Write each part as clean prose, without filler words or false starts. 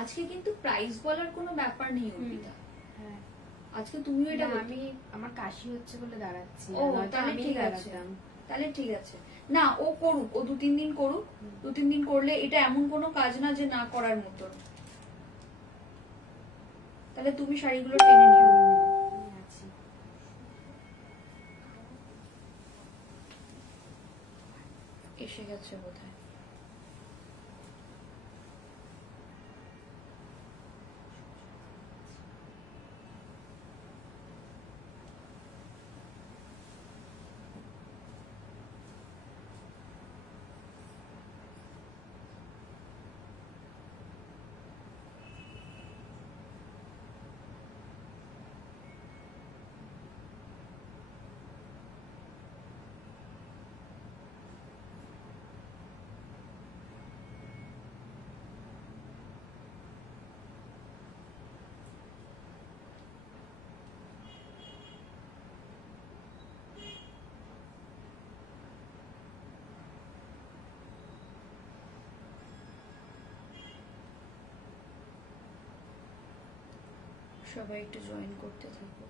আজকে কিন্তু প্রাইস বলার কোনো ব্যাপার নেই অর্পিতা। হ্যাঁ আজকে তুমিও এটা আমি আমার কাশি হচ্ছে বলে দাঁড়াচ্ছি। ও তাহলে ঠিক আছে, তাহলে ঠিক আছে। না ও করুক, ও 2-3 দিন করুক, 2-3 দিন করলে এটা এমন কোনো কাজ না যে না করার মতন। তাহলে তুমি শাড়িগুলো টেনে নিও। এসে গেছে বোধহয়। সবাই একটু জয়েন করতে থাকো।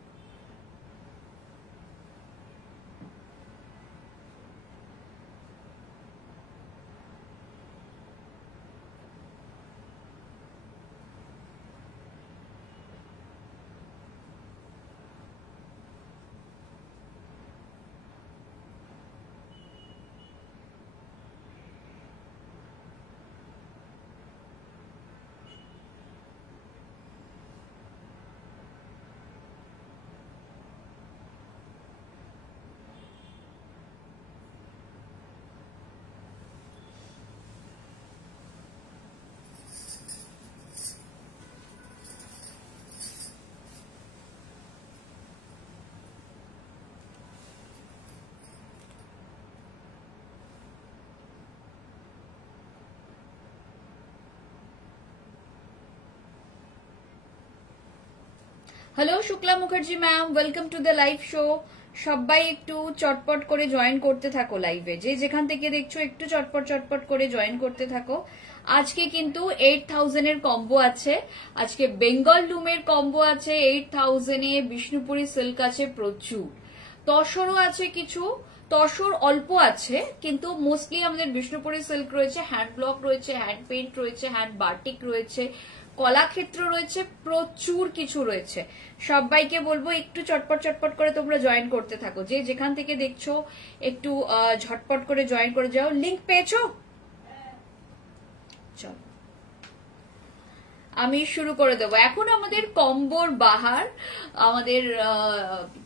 Hello Shukla Mukherjee ma'am, welcome to the live show. সবাই একটু চটপট করে জয়েন করতে থাকো লাইভে, যে যেখান থেকে দেখছো একটু চটপট চটপট করে জয়েন করতে থাকো। আজকে কিন্তু 8000 এর কম্বো আছে, আজকে বেঙ্গল লুমের কম্বো আছে 8000 এ, বিষ্ণুপুরি সিল্ক আছে প্রচুর, তসরও আছে কিছু, তসর অল্প আছে কিন্তু মোস্টলি আমাদের বিষ্ণুপুরি সিল্ক রয়েছে, হ্যান্ড ব্লক রয়েছে, হ্যান্ড পেইন্ট রয়েছে, হ্যান্ড বাটিক রয়েছে, কলাক্ষেত্র রয়েছে, প্রচুর কিছু রয়েছে। সবাইকে বলবো একটু চটপট চটপট করে তোমরা জয়েন করতে থাকো, যে যেখান থেকে দেখছো একটু ঝটপট করে জয়েন করে যাও। লিংক পেয়েছো? চল আমি শুরু করে দেবো। এখন আমাদের কম্বোর বাহার, আমাদের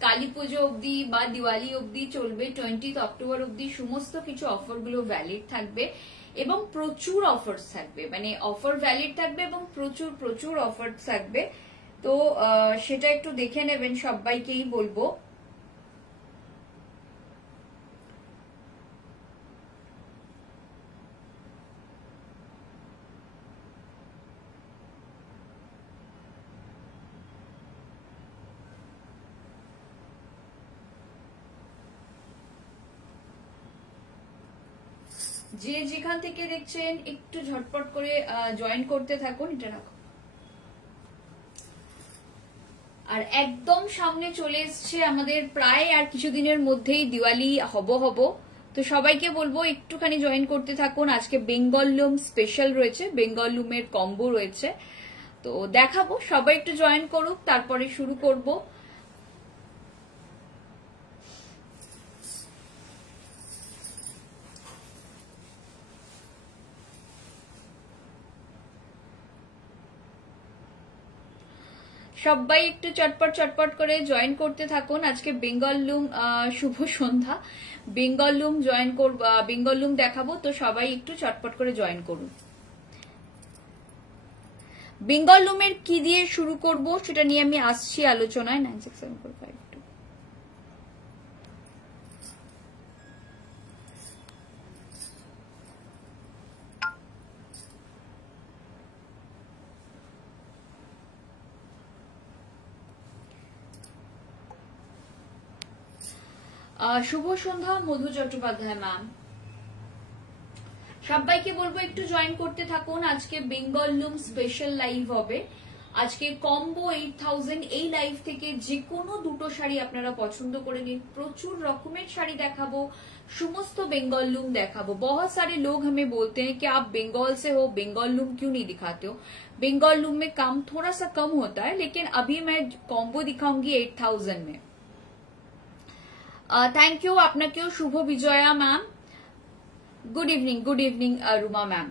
কালী পুজো অব্দি বা দিওয়ালি অব্দি চলবে, 20 অক্টোবর অব্দি সমস্ত কিছু অফার গুলো ভ্যালিড থাকবে এবং প্রচুর অফার থাকবে, মানে অফার ভ্যালিড থাকবে এবং প্রচুর প্রচুর অফার থাকবে। তো সেটা একটু দেখে নেবেন, সবাইকেই বলবো। যে যেখান থেকে দেখছেন একটু ঝটপট করে জয়েন করতে থাকুন। এটা রাখো। আর একদম সামনে চলে এসছে আমাদের, প্রায় আর কিছুদিনের মধ্যেই দিওয়ালি হব। তো সবাইকে বলবো একটুখানি জয়েন করতে থাকুন। আজকে বেঙ্গল লুম স্পেশাল রয়েছে, বেঙ্গল লুমের কম্বো রয়েছে, তো দেখাবো। সবাই একটু জয়েন করুক, তারপরে শুরু করব। সবাই একটু চটপট চটপট করে জয়েন করতে থাকুন। আজকে বেঙ্গল লুম, শুভ সন্ধ্যা, বেঙ্গল লুম জয়েন করব, বেঙ্গল লুম দেখাবো, তো সবাই একটু চটপট করে জয়েন করুন। বেঙ্গল লুমের কি দিয়ে শুরু করব সেটা নিয়ে আমি আসছি আলোচনায়। 967452। শুভ সন্ধ্যা মধু চট্টোপাধ্যায় ম্যাম। সবাইকে বলবো একটু জয়েন করতে থাকুন। আজকে বেঙ্গল লুম স্পেশাল লাইভ হবে। আজকে কম্বো 8000 এই লাইভ থেকে যে কোনো দুটো শাড়ি আপনারা পছন্দ করে নিন। প্রচুর রকমের শাড়ি দেখাবো, समस्त बंगाल लूम देखाबो। बहुत सारे लोग हमें बोलते हैं कि आप बंगाल से हो, बंगाल लूम क्यों नहीं दिखाते हो। बंगाल लूम में काम थोड़ा सा कम होता है, लेकिन अभी मैं कॉम्बो दिखाऊंगी 8000 में। थैंक यू आपनाकेও शुभ विजया ma'am. Good evening Ruma ma'am.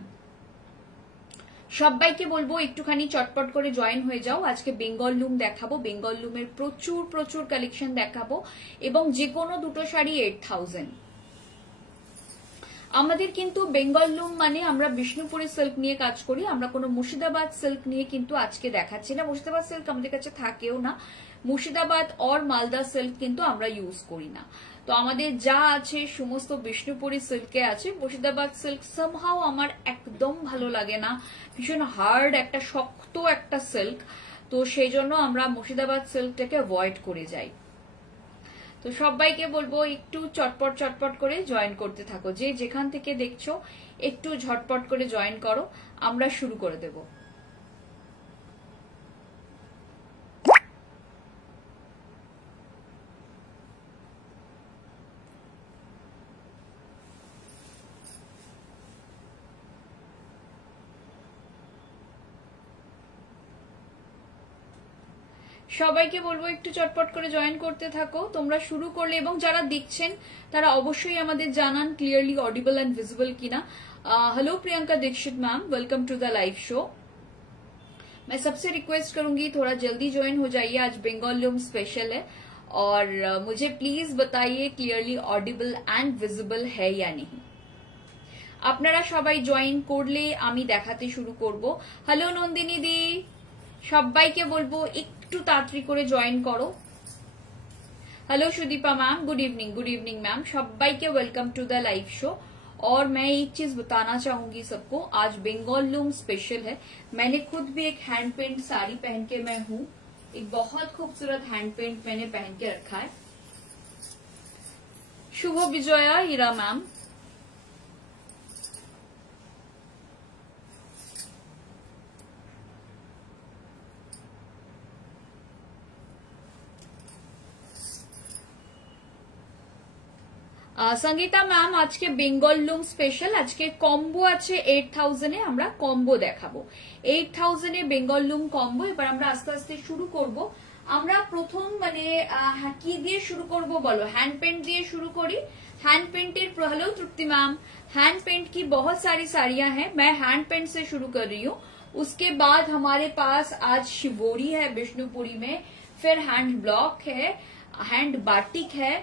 সবাইকে বলবো একটুখানি চটপট করে জয়েন হয়ে যাও। আজকে বেঙ্গল লুম দেখাবো, বেঙ্গল লুমের প্রচুর প্রচুর কালেকশন দেখাবো এবং যে কোনো দুটো শাড়ি 8000। আমাদের কিন্তু বেঙ্গল লুম মানে আমরা বিষ্ণুপুরের সিল্ক নিয়ে কাজ করি, আমরা কোনো মুর্শিদাবাদ সিল্ক নিয়ে কিন্তু আজকে দেখাচ্ছি না। মুর্শিদাবাদ সিল্ক আমাদের কাছে থাকেও না, মুর্শিদাবাদ और মালদা সিল্ক কিন্তু আমরা ইউজ করি না। তো আমাদের যা আছে সমস্ত বিষ্ণুপুরি সিল্কে আছে। মুর্শিদাবাদ সিল্ক সামহাও আমার একদম ভালো লাগে না, ভীষণ হার্ড একটা শক্ত একটা সিল্ক, তো সেই জন্য আমরা মুর্শিদাবাদ সিল্কটাকে অ্যাভয়েড করে যাই। তো সবাইকে বলবো একটু চটপট চটপট করে জয়েন করতে থাকো। যে যেখান থেকে দেখছো একটু ঝটপট করে জয়েন করো, আমরা শুরু করে দেব। সবাইকে বলবো একটু চটপট করে জয়েন করতে থাকো। তোমরা শুরু করলে এবং যারা দেখছেন তারা অবশ্যই আমাদের জানান ক্লিয়ারলি ऑडिबल एंड विजिबल किना। Hello Priyanka Dikshit ma'am, welcome to the live show. मैं सबसे रिक्वेस्ट करूंगी थोड़ा जल्दी ज्वाइन हो जाइए, आज बंगाल लूम स्पेशल है और मुझे प्लीज बताइए क्लियरली ऑडिबल एंड विजिबल है या नहीं। আপনারা সবাই জয়েন করলে আমি দেখাতে শুরু করব। হ্যালো নন্দিনী দি, সবাইকে বলবো একটু তাড়াতাড়ি করে জয়েন করো। Hello Sudipa ma'am, good evening ma'am. सबाइके welcome to the live show. और मैं एक चीज बताना चाहूंगी सबको, आज बंगाल लूम स्पेशल है। मैंने खुद भी एक हैंड पेंट साड़ी पहन के मैं हूँ, एक बहुत खूबसूरत हैंड पेंट मैंने पहन के रखा है। शुभ विजया हीरा मैम। संगीता मैम, आज के बेंगल लूम स्पेशल आज के कम्बो आछे 8000 ए আমরা কম্বো দেখাবো। 8000 এ বেঙ্গল লুম কম্বো। এবার আমরা আস্তে আস্তে শুরু করব। আমরা প্রথম মানে কি দিয়ে শুরু করব বলো? हैंड पेंट दिए शुरू करी। हैंड पेंटेर हेलो तृप्ति मैम, हैंड पेंट की बहुत सारी साड़ियां हैं, मैं हैंड पेंट से शुरू कर रही हूँ। उसके बाद हमारे पास आज शिवोरी है विष्णुपुरी में, फिर हैंड ब्लॉक है, हैंड बाटिक है,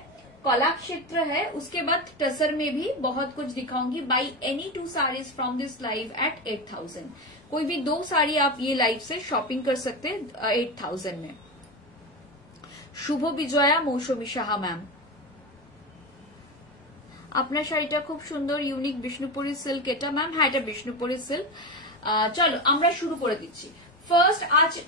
कला क्षेत्र है, उसके बाद टसर में भी बहुत कुछ दिखाऊंगी। By any 2 saris from this live at 8000। कोई भी 2 साड़ी आप ये लाइव से शॉपिंग कर सकते हैं 8000 में। शुभ विजया मौसमी साहा मैम, আপনার শাড়িটা খুব সুন্দর, ইউনিক বিষ্ণুপুরি সিল্ক এটা ম্যাম। হ্যাঁ, এটা বিষ্ণুপুরি সিল্ক। চলো আমরা শুরু করে দিচ্ছি। फर्स्ट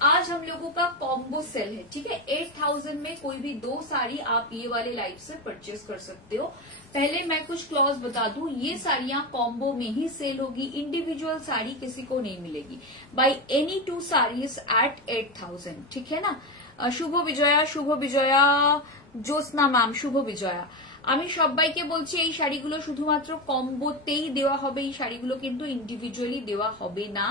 आज हम लोगों का कॉम्बो सेल है, ठीक है। 8000 में कोई भी 2 साड़ी आप ये वाले लाइव से परचेस कर सकते हो। पहले मैं कुछ क्लॉज बता दूं, ये साड़ियां कॉम्बो में ही सेल होगी, इंडिविजुअल साड़ी किसी को नहीं मिलेगी। बाई एनी 2 साड़ीज एट 8000, ठीक है ना। शुभ विजया জ্যোৎস্না ম্যাম, শুভ বিজয়া। আমি সবাইকে বলছি এই শাড়িগুলো শুধুমাত্র কম্বোতেই দেওয়া হবে, এই শাড়িগুলো কিন্তু ইন্ডিভিজুয়ালি দেওয়া হবে না।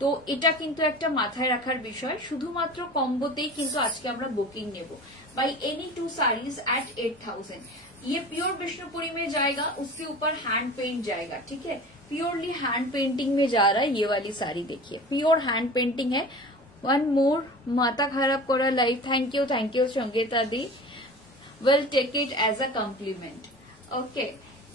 তো এটা কিন্তু একটা মাথায় রাখার বিষয়, শুধুমাত্র কম্বোতেই কিন্তু আজকে আমরা বুকিং নেব। Buy any 2 saris at 8000। ये प्योर विष्णुपुरी में जाएगा, उसके ऊपर हैंड पेंट जाएगा, ठीक है। प्योरली हैंड पेंटिंग में जा रहा है। ये वाली साड़ी देखिए, प्योर हैंड पेंटिंग है। वन मोर माता खराब करा लाइव, थैंक यू संगीता दी, will take it as a compliment. Okay,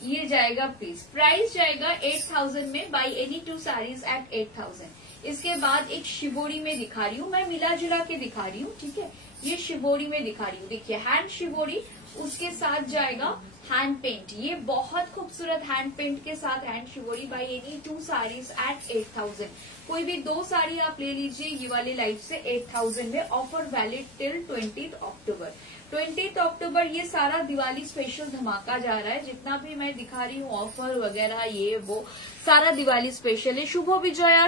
ये जाएगा प्लीज। प्राइस जाएगा 8000 में, बाई एनी 2 साड़ीज एट 8000। इसके बाद एक शिवोरी में दिखा रही हूँ, मैं मिला जुला के दिखा रही हूँ, ठीक है। ये शिवोरी में दिखा रही हूँ, देखिए हैंड शिवोरी, उसके साथ जाएगा हैंड पेंट। ये बहुत खूबसूरत हैंड पेंट के साथ hand shibori, buy any 2 saris at 8000। कोई भी 2 साड़ी आप ले लीजिए ये वाली लाइव से 8000 में। ऑफर वैलिड टिल 20 अक्टूबर। 20 अक्टूबर ये सारा दिवाली स्पेशल धमाका जा रहा है। जितना भी मैं दिखा रही हूँ ऑफर वगैरह ये वो सारा दिवाली स्पेशल है। शुभ विजया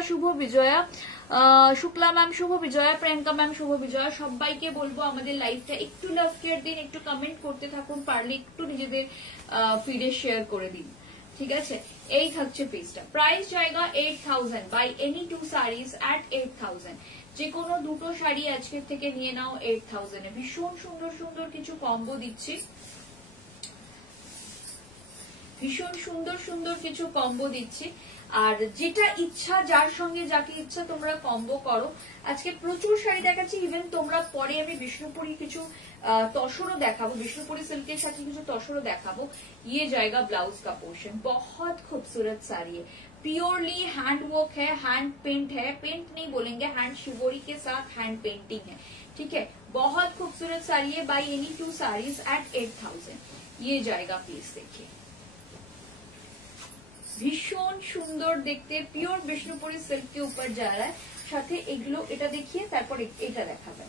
शुक्ला मैम शुभ विजया, प्रियंका मैम शुভ विजয়া, সবাইকে বলবো আমাদের লাইভটা একটু লাভ কেয়ার দিন, একটু কমেন্ট করতে থাকুন, পারলে একটু নিজেদের ফিডে শেয়ার করে দিন, ঠিক আছে। এই থাকছে পিসটা, প্রাইস জায়গা 8000 বাই এনি টু সারিজ এট 8000। যে কোনো দুটো শাড়ি আজকের থেকে নিয়ে নাও 8000 এ। ভীষণ সুন্দর সুন্দর কিছু কম্বো দিচ্ছি, ভীষণ সুন্দর সুন্দর কিছু কম্বো দিচ্ছি। আর যেটা ইচ্ছা, যার সঙ্গে যাকে ইচ্ছা তোমরা কম্বো করো। আজকে প্রচুর শাড়ি দেখাচ্ছি, ইভেন তোমরা পরে আমি বিষ্ণুপুরি কিছু তসরও দেখাবো, বিষ্ণুপুরি সিল্কের সাথে কিছু তসরও দেখাবো। ये जाएगा ब्लाउज का पोर्शन, बहुत खूबसूरत साड़ी है, प्योरली हैंड वर्क है, हैंड पेंट है, पेंट नहीं बोलेंगे, हैंड शिवोरी के साथ हैंड पेंटिंग है, ठीक है। बहुत खूबसूरत साड़ी है, buy any two saris at 8000। ये जाएगा पीस, देखिए ভীষণ সুন্দর দেখতে, পিওর বিষ্ণুপুরি সিল্কের উপর যা रहा है। সাথে এগুলো এটা দেখিয়ে তারপর এটা দেখাবে।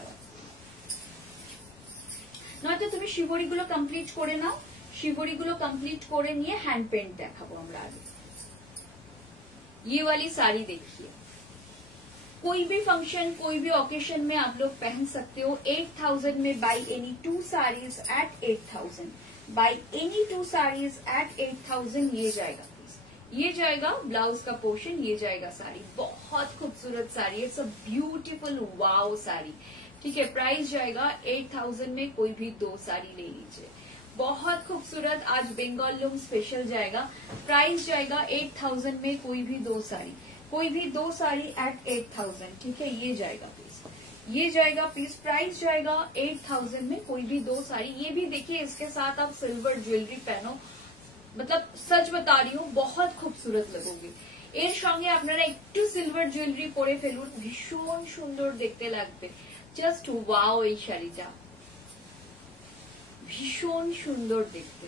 নয়তো তুমি শিবরি গুলো কমপ্লিট করে নাও, शिवरी गुलो कंप्लीट करे निये हैंड पेंट देखाबो हमरा आगे। ये वाली साड़ी देखिए, कोई भी फंक्शन कोई भी ओकेशन में आप लोग पहन सकते हो। 8000 में buy any two saris at 8000, buy any two saris at 8000। ये जाएगा, ये जाएगा ब्लाउज का पोर्शन, ये जाएगा साड़ी। बहुत खूबसूरत साड़ी है, सब ब्यूटीफुल वाओ साड़ी, ठीक है। प्राइस जाएगा 8000 में, कोई भी दो साड़ी ले लीजिए। बहुत खूबसूरत आज बंगाल लूम स्पेशल जाएगा, प्राइस जाएगा 8000 में, कोई भी दो साड़ी, कोई भी दो साड़ी एट 8000, ठीक है। ये जाएगा पीस, ये जाएगा पीस, प्राइस जाएगा 8000 में, कोई भी दो साड़ी। ये भी देखिए, इसके साथ आप सिल्वर ज्वेलरी पहनो, मतलब सच बता रही हूँ बहुत खूबसूरत लगोगे। এর সঙ্গে আপনারা একটু সিলভার জুয়েলারি পরে ফেলুন, ভীষণ সুন্দর দেখতে লাগবে। জাস্ট ওয়াও, এই শাড়িটা ভীষণ সুন্দর দেখতে।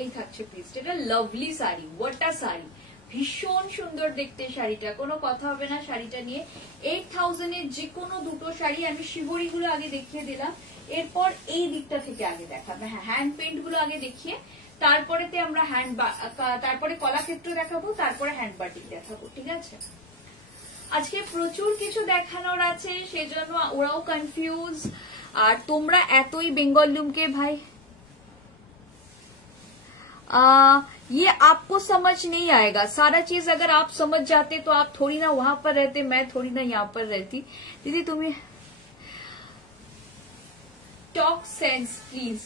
এই থাকছে পিসটা, এটা লাভলি শাড়ি, ওয়াটা শাড়ি, ভীষণ সুন্দর দেখতে শাড়িটা, কোনো কথা হবে না শাড়িটা নিয়ে। 8000 এর যে কোনো দুটো শাড়ি। আমি শিবরি গুলো আগে দেখিয়ে দিলাম, এরপর এই দিকটা থেকে আগে দেখাবো। হ্যাঁ, হ্যান্ড পেন্ট গুলো আগে দেখিয়ে তারপরেতে আমরা তারপরে কলাক্ষেত্র দেখাবো, তারপরে হ্যান্ড বাটিক দেখাবো, ঠিক আছে। আজকে প্রচুর কিছু দেখানোর আছে, সেজন্য ওরাও কনফিউজ। আর তোমরা এতই বেঙ্গল লুমকে ভাই, ये आपको समझ नहीं आएगा। सारा चीज अगर आप समझ जाते तो आप थोड़ी ना वहां पर रहते, मैं थोड़ी ना यहाँ पर रहती। दीदी तुम्हें टॉक सेंस प्लीज।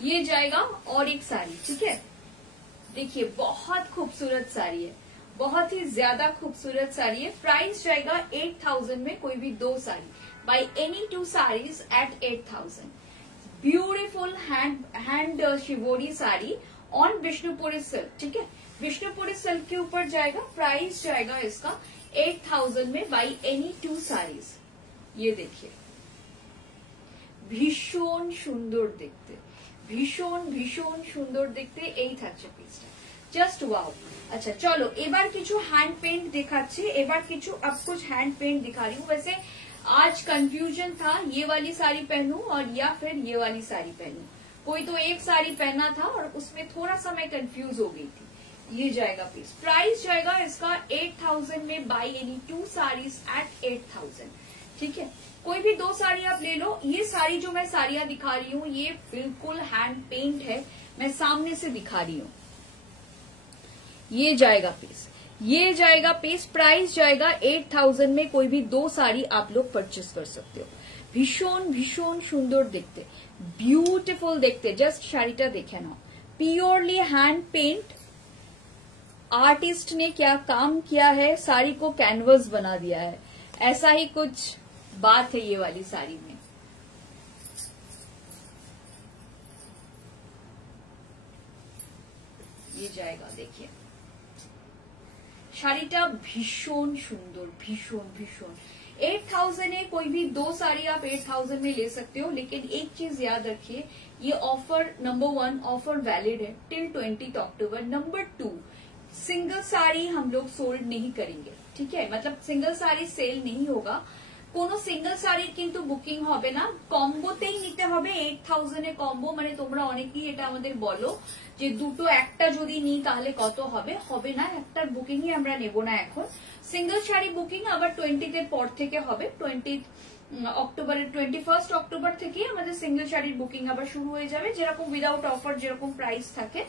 ये जाएगा और एक साड़ी, ठीक है। देखिए बहुत खूबसूरत साड़ी है, बहुत ही ज्यादा खूबसूरत साड़ी है। प्राइस जाएगा 8000 में, कोई भी दो sari, buy any two saris at 8000। Beautiful hand shibori sari on Vishnupuri silk, ठीक है। विष्णुपुरी सिल्क के ऊपर जाएगा, प्राइस जाएगा इसका 8000 में, बाई एनी टू साड़ीज। ये देखिए ভীষণ সুন্দর দেখতে, ভীষণ ভীষণ সুন্দর দেখতে। এই থাকছে পিসটা, জাস্ট ওয়াও। अच्छा चलो এবার কিছু হ্যান্ড পেন্ট দেখাচ্ছি, এবার কিছু अब कुछ हैंड पेंट दिखा रही हूँ। वैसे आज कंफ्यूजन था, ये वाली साड़ी पहनूं और या फिर ये वाली साड़ी पहनूं। कोई तो एक साड़ी पहना था और उसमें थोड़ा सा मैं कंफ्यूज हो गई थी। ये जाएगा पीस, प्राइस जाएगा इसका 8000 में, buy any two saris at 8000, ठीक है। कोई भी दो साड़ी आप ले लो। ये साड़ी जो मैं साड़ियां दिखा रही हूँ ये बिल्कुल हैंड पेंट है, मैं सामने से दिखा रही हूँ। ये जाएगा पीस, ये जाएगा पीस, प्राइस जाएगा 8000 में, कोई भी दो साड़ी आप लोग परचेस कर सकते हो। भीषण भीषण सुंदर देखते, ब्यूटीफुल देखते, जस्ट শাড়িটা দেখে নাও। प्योरली हैंड पेंट, आर्टिस्ट ने क्या काम किया है, साड़ी को कैनवस बना दिया है, ऐसा ही कुछ बात है ये वाली साड़ी में। ये जाएगा, देखिए শাড়িটা ভীষণ সুন্দর, ভীষণ ভীষণ। 8000 है, कोई भी दो साड़ी आप 8000 में ले सकते हो। लेकिन एक चीज याद रखिए, ये ऑफर नंबर 1 ऑफर वैलिड है टिल 20 अक्टूबर। नंबर 2 सिंगल साड़ी हम लोग सोल्ड नहीं करेंगे, ঠিক আছে, मतलब সিঙ্গেল শাড়ি সেল নেই হোগা, কোনো সিঙ্গেল শাড়ির কিন্তু বুকিং হবে না, কম্বোতেই নিতে হবে। 8000 এ কম্বো, মানে তোমরা অনেকেই এটা আমাদের বলো যে দুটো একটা যদি নিই তাহলে কত হবে, হবে না, একটার বুকিংই আমরা নেব না এখন। সিঙ্গেল শাড়ি বুকিং আবার 20 এর পর থেকে হবে, 20 অক্টোবরের 21 অক্টোবর থেকে আমাদের সিঙ্গেল শাড়ির বুকিং আবার শুরু হয়ে যাবে, যেরকম উইদাউট অফার যেরকম প্রাইস থাকে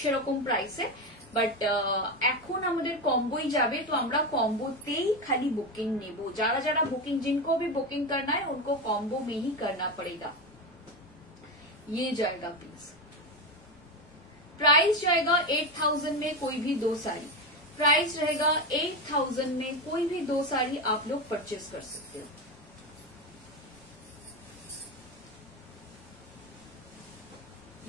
সেরকম প্রাইসে। বাট এখন আমাদের কম্বোই যাবে, তো আমরা কম্বোতেই খালি बुकिंग नेब। যারা যারা बुकिंग, जिनको भी बुकिंग करना है उनको कॉम्बो में ही करना पड़ेगा। ये जाएगा प्लीज, प्राइस जाएगा 8000 में कोई भी दो साड़ी, प्राइस रहेगा 8000 में कोई भी दो साड़ी आप लोग परचेज कर सकते हो।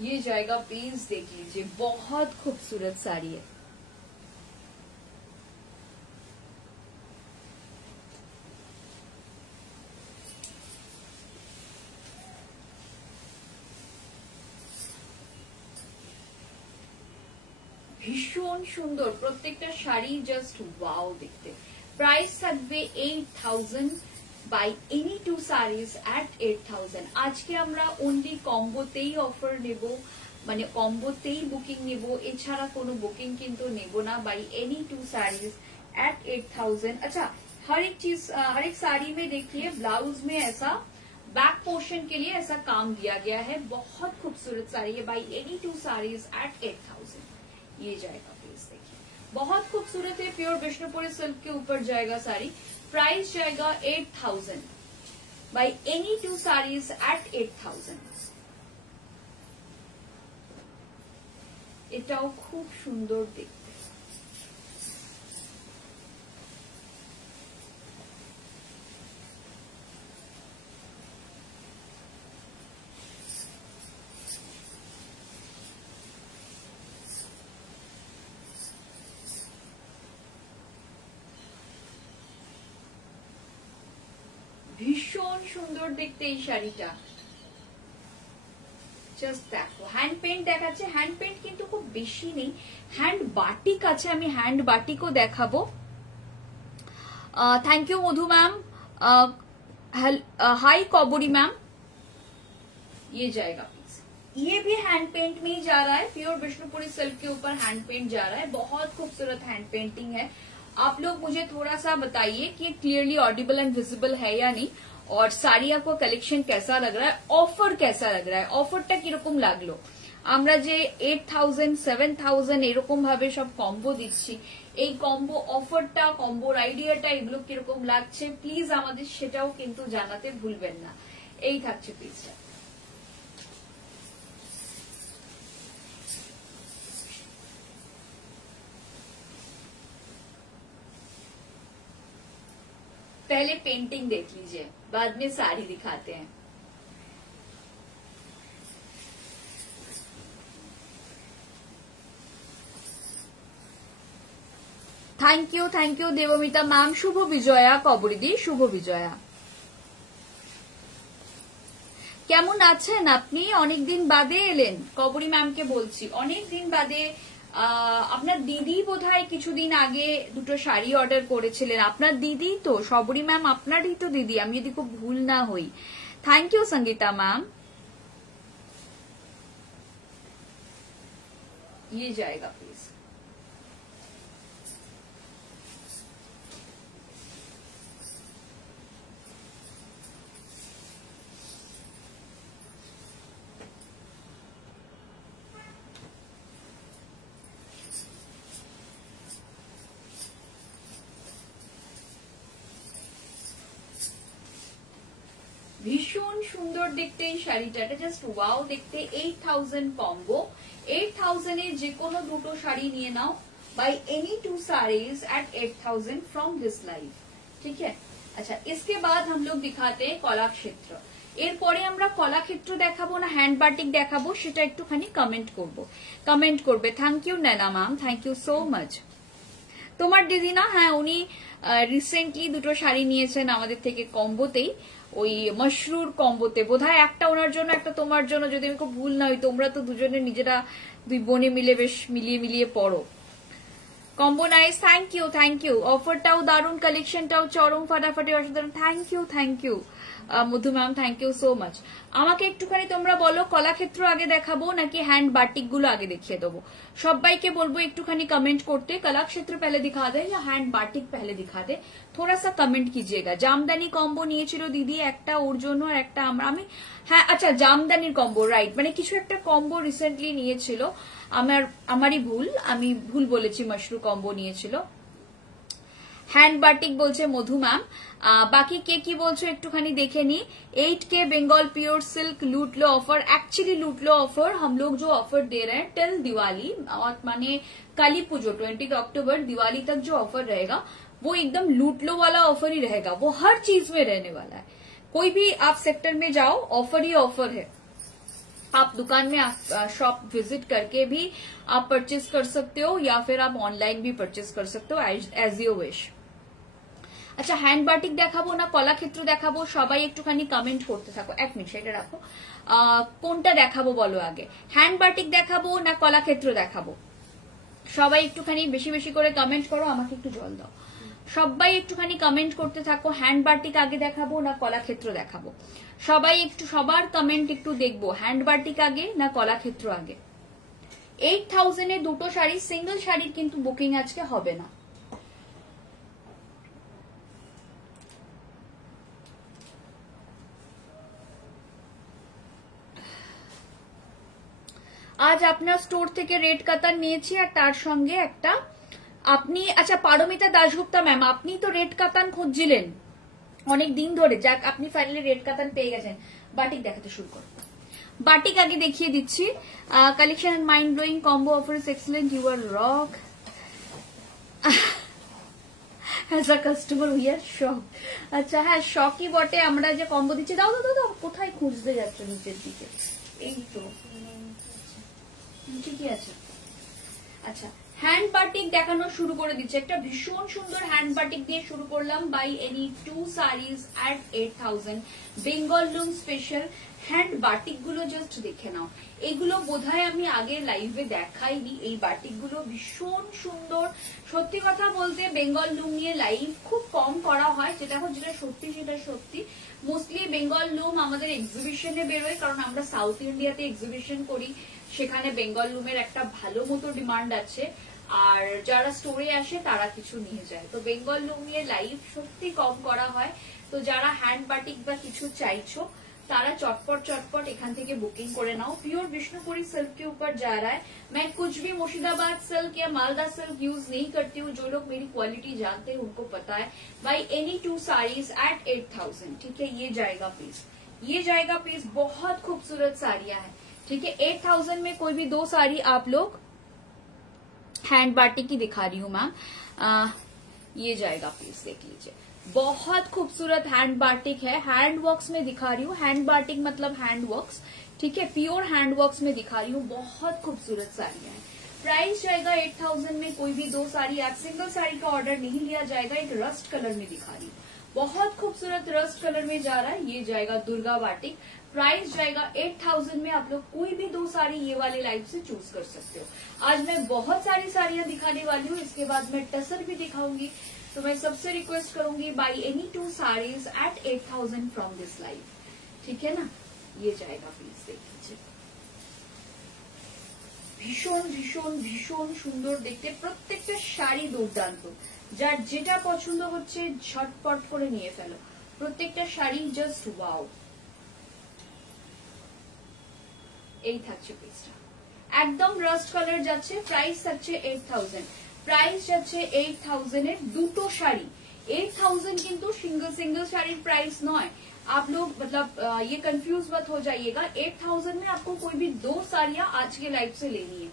ये जाएगा प्लीज, देख लीजिए, बहुत खूबसूरत साड़ी है। ভীষণ সুন্দর প্রত্যেকটা শাড়ি, জাস্ট ওয়াও দেখতে। প্রাইস থাকবে 8000 বাই এনি টু সারিজ এট 8000। আজকে আমরা অনলি কম্বোতেই অফার নেব, মানে কম্বোতেই বুকিং নেব, এছাড়া কোনো বুকিং কিন্তু নেব না। Buy any two saris at 8000। अच्छा, हर एक चीज, हर एक साड़ी में देखिए ब्लाउज में ऐसा बैक पोर्शन के लिए ऐसा काम दिया गया है, बहुत खूबसूरत साड़ी है। Buy any two saris at 8000 ये जाएगा प्लीज, देखिए बहुत खूबसूरत है, प्योर विष्णुपुरी सिल्क के ऊपर जाएगा साड़ी। प्राइस जाएगा 8000 buy any two saris at 8000। এটাও খুব সুন্দর দেখতে। ভীষণ সুন্দর দেখতে এই শাড়িটা, জাস্ট দেখো। হ্যান্ড পেন্ট দেখাচ্ছে, হ্যান্ড পেন্ট কিন্তু খুব বেশি নেই, হ্যান্ড বাটিক আছে, আমি হ্যান্ড বাটিকও দেখাবো। Thank you Madhu ma'am, hi Kaberi ma'am. ये जाएगा प्लीज, ये भी हैंड पेंट में ही जा रहा है, प्योर विष्णुपुरी सिल्क के ऊपर हैंड पेंट जा रहा है, बहुत खूबसूरत हैंड पेंटिंग है। आप लोग मुझे थोड़ा सा बताइए कि क्लियरली ऑडिबल एंड विजिबल है या नहीं, और साड़ी आपको कलेक्शन कैसा लग रहा है, ऑफर कैसा लग रहा है, ऑफरটা কিরকম লাগলো। আমরা যে 8000 7000 এরকম ভাবে সব কম্বো দিচ্ছি, এই কম্বো অফারটা, কম্বোর আইডিয়াটা এগুলো কিরকম লাগছে প্লিজ আমাদের সেটাও কিন্তু জানাতে ভুলবেন না। এই থাকছে প্লিজটা। पहले पेंटिंग देख लीजिए, बाद में साड़ी दिखाते हैं। थैंक यू देवमिता मैम, शुभ विजया कबरीदी, शुभ विजया। কেমন আছেন আপনি? অনেকদিন বাদে এলেন, কবরী ম্যামকে বলছি, অনেকদিন বাদে। আপনার দিদি বোধহয় কিছুদিন আগে দুটো শাড়ি অর্ডার করেছিলেন, আপনার দিদি তো, শবরী ম্যাম আপনারই তো দিদি, আমি যদি খুব ভুল না হই। Thank you Sangeeta ma'am. ये जाएगा प्लीज। ভীষণ সুন্দর দেখতে এই শাড়িটা, এটা জাস্ট ওয়াও দেখতে। 8000 কম্বো, 8000 এ যে কোনো দুটো শাড়ি নিয়ে নাও, buy any two saris at 8000 from this live, ठीक है। अच्छा, इसके बाद हम लोग दिखाते हैं কলাক্ষেত্র। এরপরে আমরা কলাক্ষেত্র দেখাবো না হ্যান্ড বাটিক দেখাবো, সেটা একটুখানি কমেন্ট করবে। Thank you Naina ma'am, thank you so much. তোমার দিদি না, হ্যাঁ উনি রিসেন্টলি দুটো শাড়ি নিয়েছেন আমাদের থেকে কম্বোতেই, ওই মশরুর কম্বোতে, বোধহয় একটা ওনার জন্য একটা তোমার জন্য, যদি আমি খুব ভুল না হই। তোমরা তো দুজনে নিজেরা দুই বোনে মিলে বেশ মিলিয়ে পড়ো। Combo nice, thank you. অফারটাও দারুন, কালেকশনটাও চরম ফাটাফাটি অসাধারণ। Thank you Madhu ma'am, thank you so much. আমাকে একটুখানি তোমরা বলো কলাক্ষেত্র আগে দেখাবো নাকি হ্যান্ড বাটিক গুলো আগে দেখিয়ে দেবো? সবাইকে বলবো একটুখানি কমেंट করতে, কলাক্ষেত্র पहले दिखा दे या हैंड बाटिक पहले दिखा दे, थोड़ा सा कमेंट कीजिएगा। জামদানি কম্বো নিয়েছিল দিদি, একটা ওর জন্য একটা আমি, হ্যাঁ আচ্ছা জামদানির কম্বো, রাইট, মানে কিছু একটা কম্বো রিসেন্টলি নিয়েছিল, আমারই ভুল, আমি ভুল বলেছি, মাশরু কম্বো নিয়েছিল। हैंड बाटिक बोलছে मधु मैम। बाकी के की बोलছো একটুখানি দেখে নি। 8K बंगाल प्योर सिल्क लूट लो ऑफर, एक्चुअली लूट लो ऑफर। हम लोग जो ऑफर दे रहे हैं टिल दिवाली, और माने काली पूजो 20 अक्टूबर दिवाली तक जो ऑफर रहेगा वो एकदम लूट लो वाला ऑफर ही रहेगा, वो हर चीज में रहने वाला है। कोई भी आप सेक्टर में जाओ ऑफर ही ऑफर है। आप दुकान में शॉप विजिट करके भी आप परचेज कर सकते हो, या फिर आप ऑनलाइन भी परचेज कर सकते हो, एज यू विश। আচ্ছা হ্যান্ড বাটিক দেখাবো না কলাক্ষেত্র দেখাবো, সবাই একটুখানি কমেন্ট করতে থাকো। এক মিনিট এটা রাখো, কোনটা দেখাবো বলো আগে, হ্যান্ড বাটিক দেখাবো না কলাক্ষেত্র দেখাবো? সবাই একটুখানি বেশি বেশি করে কমেন্ট করো, আমাকে একটু জল দাও। সবাই একটুখানি কমেন্ট করতে থাকো, হ্যান্ড বাটিক আগে দেখাবো না কলাক্ষেত্র দেখাবো? সবাই একটু, সবার কমেন্ট একটু দেখবো, হ্যান্ড বাটিক আগে না কলাক্ষেত্র আগে। 8000 এ দুটো শাড়ি, সিঙ্গেল শাড়ির কিন্তু বুকিং আজকে হবে না। আজ আপনার স্টোর থেকে রেড কাতান নিয়েছি আর তার সঙ্গে একটা আপনি, আচ্ছা পারমিতা দাশগুপ্তা ম্যাম, আপনি তো রেড কাতান খুঁজছিলেন অনেক দিন ধরে, যাক আপনি ফাইনালি রেড কাতান পেয়ে গেছেন। বাটিক দেখাতে শুরু করুন। বাটিক আগে দেখিয়ে দিচ্ছি। Collection mind blowing, combo offer is excellent, you are rock. As a customer we are shock. আচ্ছা হ্যাঁ শকই বটে, আমরা যে কম্বো দিচ্ছি। দাও দাও দাও, কোথায় খুঁজতে যাচ্ছ নিচের দিকে? এই তো ঠিকই আছে। আচ্ছা হ্যান্ড বাটিক দেখানো শুরু করে দিচ্ছে, একটা ভীষণ সুন্দর হ্যান্ড বাটিক দিয়ে শুরু করলাম। Buy any 2 sarees at 8000 Bengal loom special. Hand batik গুলো জাস্ট দেখে নাও, এগুলো বোধহয় আমি আগে লাইভে দেখাইনি। এই বাটিক গুলো ভীষণ সুন্দর। সত্যি কথা বলতে বেঙ্গল লুম নিয়ে লাইভ খুব কম করা হয়, যেটা সত্যি সেটা সত্যি। মোস্টলি বেঙ্গল লুম আমাদের এক্সিবিশনে বেরোয়, কারণ আমরা সাউথ ইন্ডিয়াতে এক্সিবিশন করি, সেখানে বেঙ্গল লুমের একটা ভালো মতো ডিমান্ড আছে, আর যারা স্টোরে আসে তারা কিছু নিয়ে যায়। তো বেঙ্গল লুম নিয়ে লাইভ সত্যি কম করা হয়। তো যারা হ্যান্ড বাটিক বা কিছু চাইছো तारा चटपट चटपट एखान থেকে बुकिंग करे नाओ। प्योर विष्णुपुरी सिल्क के ऊपर जा रहा है। मैं कुछ भी मुर्शिदाबाद सिल्क या मालदा सिल्क यूज नहीं करती हूँ, जो लोग मेरी क्वालिटी जानते हैं उनको पता है। बाई एनी 2 sarees at 8000, ठीक है। ये जाएगा पीस, ये जाएगा पीस। बहुत खूबसूरत साड़ियां हैं, ठीक है। 8000 में कोई भी 2 साड़ी आप लोग हैंड बाटिक की दिखा रही हूँ मैम। ये जाएगा पीस, देख लीजिए। बहुत खूबसूरत हैंड बाटिक है, हैंड वर्क्स में दिखा रही हूँ। हैंड बाटिक मतलब हैंड वर्क्स, ठीक है। प्योर हैंड वर्क्स में दिखा रही हूँ। बहुत खूबसूरत साड़ियां हैं। प्राइस जाएगा 8000 में। कोई भी 2 साड़ी, आप सिंगल साड़ी का ऑर्डर नहीं लिया जाएगा। एक रस्ट कलर में दिखा रही हूँ, बहुत खूबसूरत रस्ट कलर में जा रहा है। ये जाएगा दुर्गा बाटिक। प्राइस जाएगा 8000 में। आप लोग कोई भी 2 साड़ी ये वाले लाइव से चूज कर सकते हो। आज मैं बहुत सारी साड़ियां दिखाने वाली हूँ, इसके बाद मैं टसर भी दिखाऊंगी। तो मैं सबसे रिक्वेस्ट करूंगी, by any 2 sarees at 8000 from this live, ठीक है ना। ये जाएगा प्लीज, देख लीजिए। भीषण भीषण भीषण सुंदर देखते, प्रत्येकটা শাড়ি দুর্দান্ত। যার যেটা পছন্দ হচ্ছে ঝটপট করে নিয়ে ফেলো। প্রত্যেকটা শাড়ি জাস্ট ওয়াও। এই থাকছে পিসটা, একদম রাস্ট কালার যাচ্ছে। প্রাইস থাকছে 8000। प्राइस যাচ্ছে 8000 এর দুটো শাড়ি। 8000 কিন্তু सिंगल শাড়ির प्राइस नॉय। आप लोग मतलब ये कंफ्यूज मत हो जाइएगा। 8000 में आपको कोई भी 2 साड़ियां आज के लाइव से लेनी है,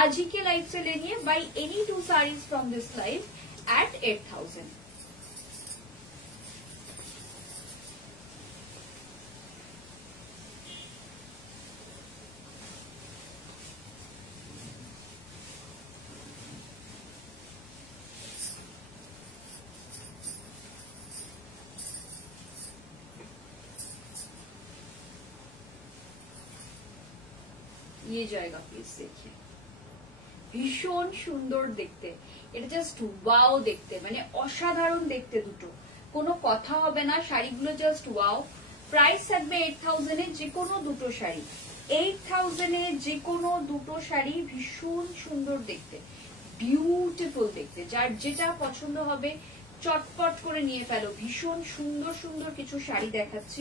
आज ही के लाइव से लेनी है। Buy any 2 sarees from this live at 8000। ये जाएगा प्लीज, देखिए। ভীষণ সুন্দর দেখতে, এটা জাস্ট ওয়াও দেখতে, মানে অসাধারণ দেখতে দুটো, কোনো কথা হবে না, শাড়িগুলো জাস্ট ওয়াও। প্রাইস থাকবে 8000 এ যে কোনো দুটো শাড়ি, 8000 এ যে কোনো দুটো শাড়ি ভীষণ সুন্দর দেখতে, বিউটিফুল দেখতে। যার যেটা পছন্দ হবে চটপট করে নিয়ে ফেলো। ভীষণ সুন্দর সুন্দর কিছু শাড়ি দেখাচ্ছি।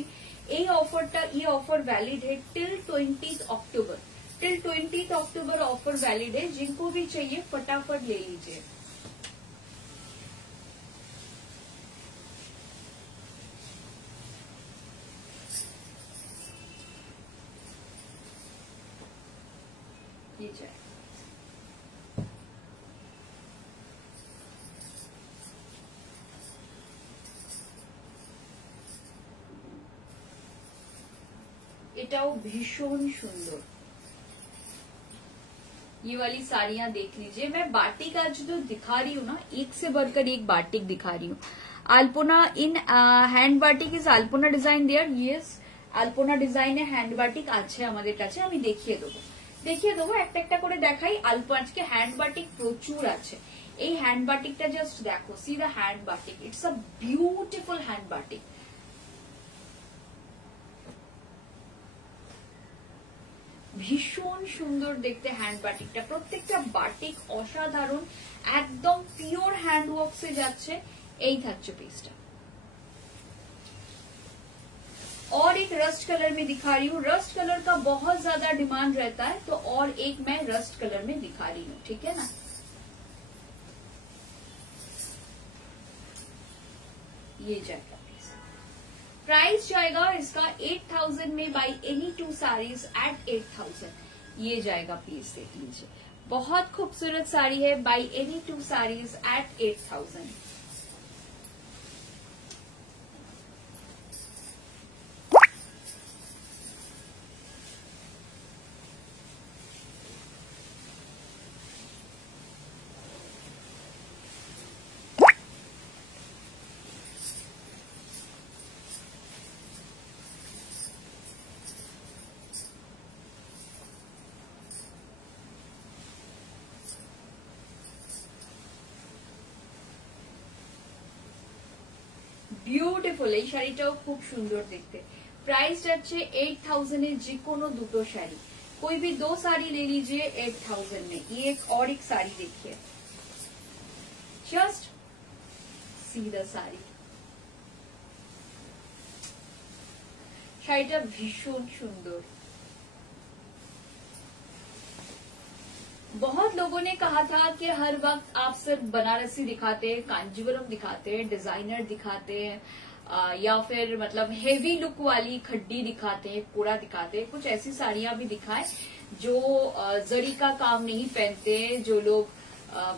এই অফারটা, ये ऑफर वैलिड है टिल 20 अक्टूबर, टिल 20 अक्टूबर ऑफर वैलिड है। जिनको भी चाहिए फटाफट ले लीजिए। ये जाए এটাও ভীষণ সুন্দর। ये वाली साड़ियां देख लीजिए। मैं बाटिक आज जो दिखा रही हूँ ना, एक से बढ़कर एक बाटिक दिखा रही हूँ। Alpana in hand batik is alpana design there. Yes, alpana ডিজাইনে হ্যান্ড বাটিক আছে আমাদের কাছে, আমি দেখিয়ে দেবো একটা একটা করে দেখাই। আজকে হ্যান্ড বাটিক প্রচুর আছে। এই হ্যান্ড বাটিকটা জাস্ট দেখো, C the hand batik, it's a beautiful hand batik. ভীষণ সুন্দর দেখতে হ্যান্ড বাটিকটা, প্রত্যেকটা বাটিক অসাধারণ, একদম পিওর हैंड वर्क से যাচ্ছে। এই থাকছে পিসটা। और एक रस्ट कलर में दिखा रही हूँ। रस्ट कलर का बहुत ज्यादा डिमांड रहता है, तो और एक मैं रस्ट कलर में दिखा रही हूँ, ठीक है ना। ये जाएगा प्राइस जाएगा इसका 8000 में बाई एनी 2 साड़ीज एट 8000। ये जाएगा पीस, देख लीजिए, बहुत खूबसूरत साड़ी है, buy any 2 saris at 8000। Beautiful, এই শাড়িটাও খুব সুন্দর দেখতে। प्राइस যাচ্ছে 8000 এ যে কোনো দুটো শাড়ি, कोई भी 2 साड़ी ले लीजिए 8000 में। ये और एक साड़ी देखिए, जस्ट सी द साड़ी। শাড়িটা ভীষণ সুন্দর। बहुत लोगों ने कहा था कि हर वक्त आप सिर्फ बनारसी दिखाते हैं, कांजीवरम दिखाते हैं, डिजाइनर दिखाते हैं, या फिर मतलब हेवी लुक वाली खड्डी दिखाते हैं, पूरा दिखाते हैं। कुछ ऐसी साड़ियां भी दिखाएं जो जरी का काम नहीं पहनते, जो लोग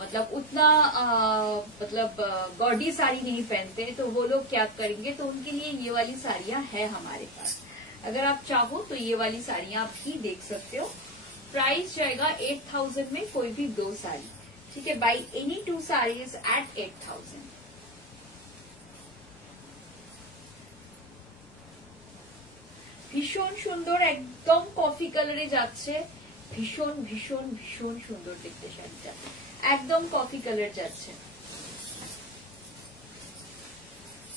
मतलब उतना मतलब गॉडी साड़ी नहीं पहनते, तो वो लोग क्या करेंगे, तो उनके लिए ये वाली साड़ियां है हमारे पास। अगर आप चाहो तो ये वाली साड़ियां आप भी देख सकते हो। प्राइस जाएगा 8000 में कोई भी 2 साड़ी, ठीक है, बाई एनी 2 साड़ीज एट 8000। ভীষণ সুন্দর, একদম কফি কালারে যাচ্ছে, ভীষণ ভীষণ ভীষণ সুন্দর দেখতে শাড়িটা, একদম কফি কালার যাচ্ছে।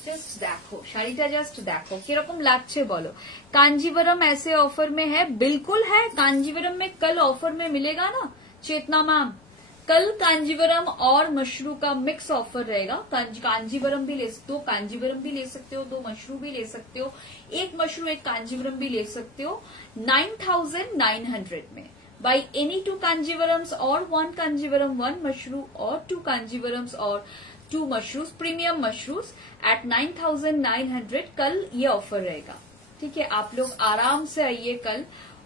जस्ट देखो শাড়িটা, जस्ट देखो কিরকম লাগছে বলো। कांजीवरम ऐसे ऑफर में है, बिल्कुल है। कांजीवरम में कल ऑफर में मिलेगा ना चेतना मैम, कल कांजीवरम और मशरू का मिक्स ऑफर रहेगा। कांजीवरम भी ले सकते हो, कांजीवरम भी ले सकते हो, 2 मशरू भी ले सकते हो, 1 मशरू 1 कांजीवरम भी ले सकते हो 9900 में। बाई एनी 2 कांजीवरम्स और 1 कांजीवरम 1 मशरू और 2 कांजीवरम्स और 2 मशरूज, प्रीमियम मशरूज एट 9900। कल ये ऑफर रहेगा, ठीक है। आप लोग आराम से आइए कल,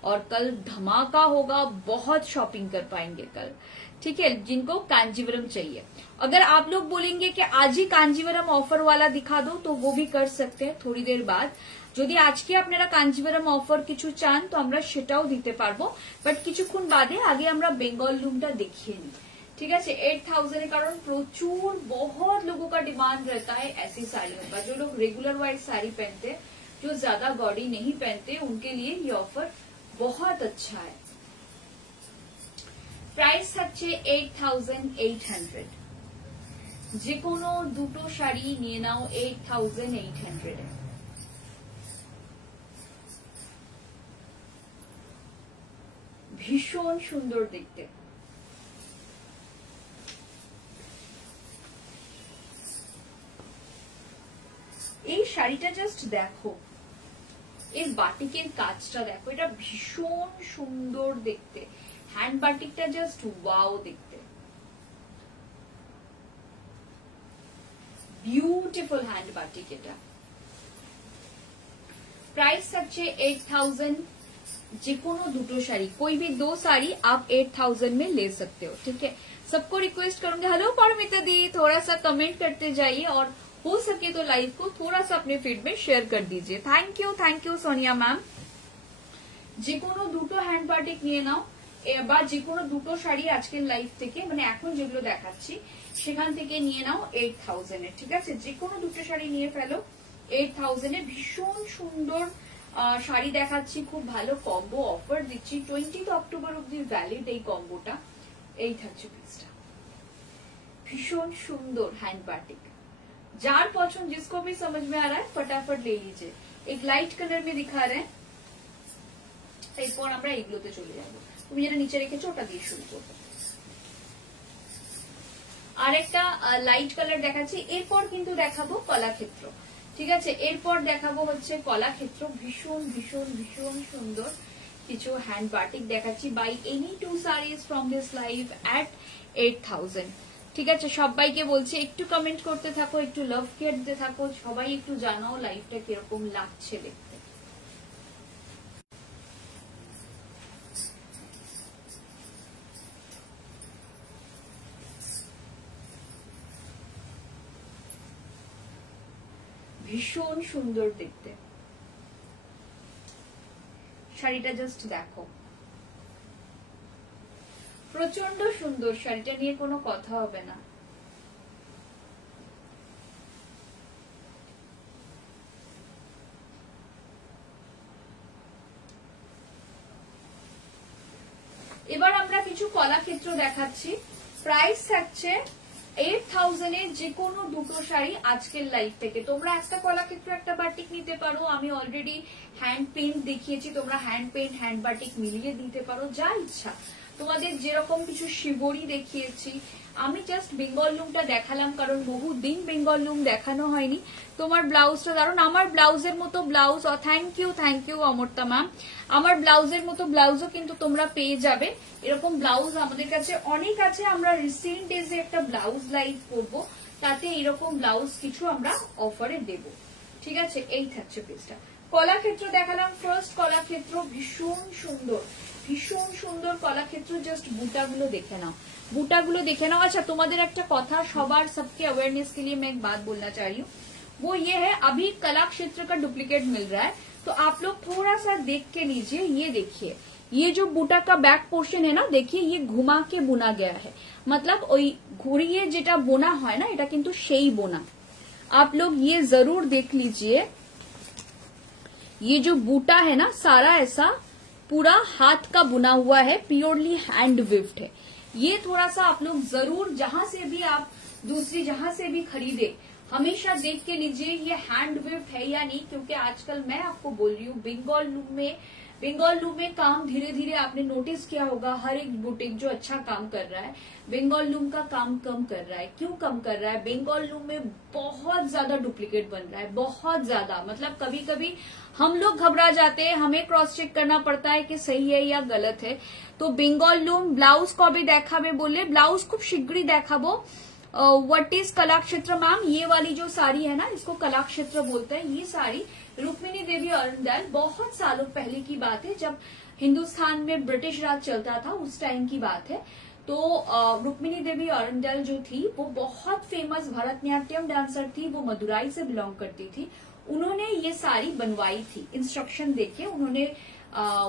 और कल धमाका होगा, बहुत शॉपिंग कर पाएंगे कल, ठीक है। जिनको कांजीवरम चाहिए, अगर आप लोग बोलेंगे कि आज ही कांजीवरम ऑफर वाला दिखा दो, तो वो भी कर सकते हैं थोड़ी देर बाद। যদি আজকে আপনারা কাঞ্জিভরম অফার কিছু চান তো আমরা সেটাও দিতে পারবো, বাট কিছুক্ষণ বাদে আগে আমরা বেঙ্গল লুমটা দেখিয়ে নিই, ठीक है। 8000 कारण प्रचुर बहुत लोगों का डिमांड रहता है ऐसी साड़ियों का। जो लोग रेगुलर वाइज साड़ी पहनते हैं, जो ज्यादा गॉडी नहीं पहनते, उनके लिए ये ऑफर बहुत अच्छा है। প্রাইস থাকছে 8800। যে কোনো দুটো শাড়ি নিয়ে নাও 8800 এ। ভীষণ সুন্দর দেখতে। এই শাড়িটা জাস্ট দেখো, এর বাটিকের কাজটা দেখো, এটা ভীষণ সুন্দর দেখতে। হ্যান্ড বাটিকটা জাস্ট ওয়াও দেখতে, বিউটিফুল হ্যান্ড बाटिक। এটা प्राइस থাকছে 8000। जे कोनो दुटो साड़ी, कोई भी दो साड़ी आप 8000 में ले सकते हो, ठीक है। सबको रिक्वेस्ट करूंगी, हेलो पारमिता दी, थोड़ा सा कमेंट करते जाइए और हो सके तो लाइव को थोड़ा सा अपने फीड में शेयर कर दीजिए। Thank you Sonia ma'am. যে কোনো দুটো হ্যান্ড বাটিক নিয়ে নাও, বা যে কোনো দুটো শাড়ি আজকের লাইভ থেকে, মানে এখন যেগুলো দেখাচ্ছি সেখান থেকে নিয়ে নাও 8000 এর, ঠিক আছে। যে কোনো দুটো শাড়ি নিয়ে ফেলো 8000 এ। ভীষণ সুন্দর শাড়ি দেখাচ্ছি, খুব ভালো কম্বো অফার দিচ্ছি। 20 অক্টোবর অব্দি ভ্যালিড এই কম্বোটা। এই থাকছে পিসটা, ভীষণ সুন্দর হ্যান্ড বাটিक। जार पसंद जिसको भी समझ में आ रहा है फटाफट ले लीजिए। एक लाइट कलर में दिखा रहे हैं। এরপর আমরা এগুলোতে চলে যাব। তুমি যেটা নিচে রেখেছো ওটা দিয়ে শুরু করবো। আরেকটা লাইট কালার দেখাচ্ছি, এরপর কিন্তু দেখাবো কলাক্ষেত্র, ঠিক আছে। এরপর দেখাবো হচ্ছে কলাক্ষেত্র। ভীষণ ভীষণ ভীষণ সুন্দর কিছু হ্যান্ড বাটিক দেখাচ্ছি। Buy any two sarees from this live at 8000, ঠিক আছে। সবাইকে বলছি একটু কমেন্ট করতে থাকো, একটু লাভ কেয়ার দিতে থাকো, সবাই একটু জানাও লাইভটা কিরকম লাগছে দেখতে। ভীষণ সুন্দর দেখতে শাড়িটা, জাস্ট দেখো, প্রচন্ড সুন্দর শাড়িটা নিয়ে কোনো কথা হবে না। এবার আমরা কিছু কলাক্ষেত্র দেখাচ্ছি। প্রাইস থাকছে 8000 এর। যে কোনো দুটো শাড়ি আজকের লাইভ থেকে। তোমরা একটা কলাক্ষেত্র একটা বাটিক নিতে পারো, আমি অলরেডি হ্যান্ড পেইন্ট দেখিয়েছি, তোমরা হ্যান্ড পেইন্ট হ্যান্ড বাটিক মিলিয়ে দিতে পারো, যা ইচ্ছা তোমাদের। যেরকম কিছু শিবরি দেখিয়েছি, আমি জাস্ট বেঙ্গল লুমটা দেখালাম কারণ বহুদিন বেঙ্গল লুম দেখানো হয়নি। তোমার ব্লাউজটা দারুন, আমার ব্লাউজের মতো blouse. Thank you Amrita ma'am. আমার ব্লাউজের মতো ব্লাউজও কিন্তু তোমরা পেয়ে যাবে। এরকম ব্লাউজ আমাদের কাছে অনেক আছে। আমরা রিসেন্ট ডেজে একটা ব্লাউজ লাইভ করবো, তাতে এরকম ব্লাউজ কিছু আমরা অফারে দেব, ঠিক আছে। এই থাকছে পিসটা। কলাক্ষেত্র দেখালাম। ফার্স্ট কলাক্ষেত্র ভীষণ সুন্দর, ভীষণ সুন্দর কলাক্ষেত্র। জাস্ট বুটাগুলো দেখে নাও, বুটাগুলো দেখে नाओ। अच्छा, तुम्हारे একটা কথা সবার सबके अवेयरनेस के लिए मैं एक बात बोलना चाह रही हूँ, वो ये है अभी कला क्षेत्र का डुप्लीकेट मिल रहा है, तो आप लोग थोड़ा सा देख के लीजिए। ये देखिए, ये जो बूटा का बैक पोर्शन है ना, देखिए ये घुमा के बुना गया है, मतलब ওই ঘুরিয়ে যেটা বোনা হয় না, এটা কিন্তু সেই বোনা। आप लोग ये जरूर देख लीजिए। ये जो बूटा है ना, सारा ऐसा पूरा हाथ का बुना हुआ है, प्योरली हैंड विफ्ट है। ये थोड़ा सा आप लोग जरूर, जहां से भी आप दूसरी जहां से भी खरीदे, हमेशा देख के लीजिए ये हैंड विफ्ट है या नहीं, क्योंकि आजकल मैं आपको बोल रही हूँ बेंगल लूम में काम धीरे धीरे आपने नोटिस किया होगा, हर एक बुटीक जो अच्छा काम कर रहा है बेंगल लूम का काम कम कर रहा है। क्यों कम कर रहा है? बेंगल लूम में बहुत ज्यादा डुप्लीकेट बन रहा है, बहुत ज्यादा। मतलब कभी कभी हम लोग घबरा जाते हैं, हमें क्रॉस चेक करना पड़ता है कि सही है या गलत है। तो बेंगल लूम ब्लाउज कभी देखाबे बोले, ब्लाउज खूब शीघ्र देखाबो। What is Kalakshetra ma'am? ये वाली जो साड़ी है ना, इसको कलाक्षेत्र बोलते हैं। ये साड़ी रुक्मिणी देवी अरुणदयाल, बहुत सालों पहले की बात है, जब हिंदुस्तान में ब्रिटिश राज चलता था उस टाइम की बात है। तो रुक्मिणी देवी अरुणदयाल जो थी वो बहुत फेमस भरतनाट्यम डांसर थी, वो मदुराई से बिलोंग करती थी। उन्होंने ये साड़ी बनवाई थी, इंस्ट्रक्शन देके उन्होंने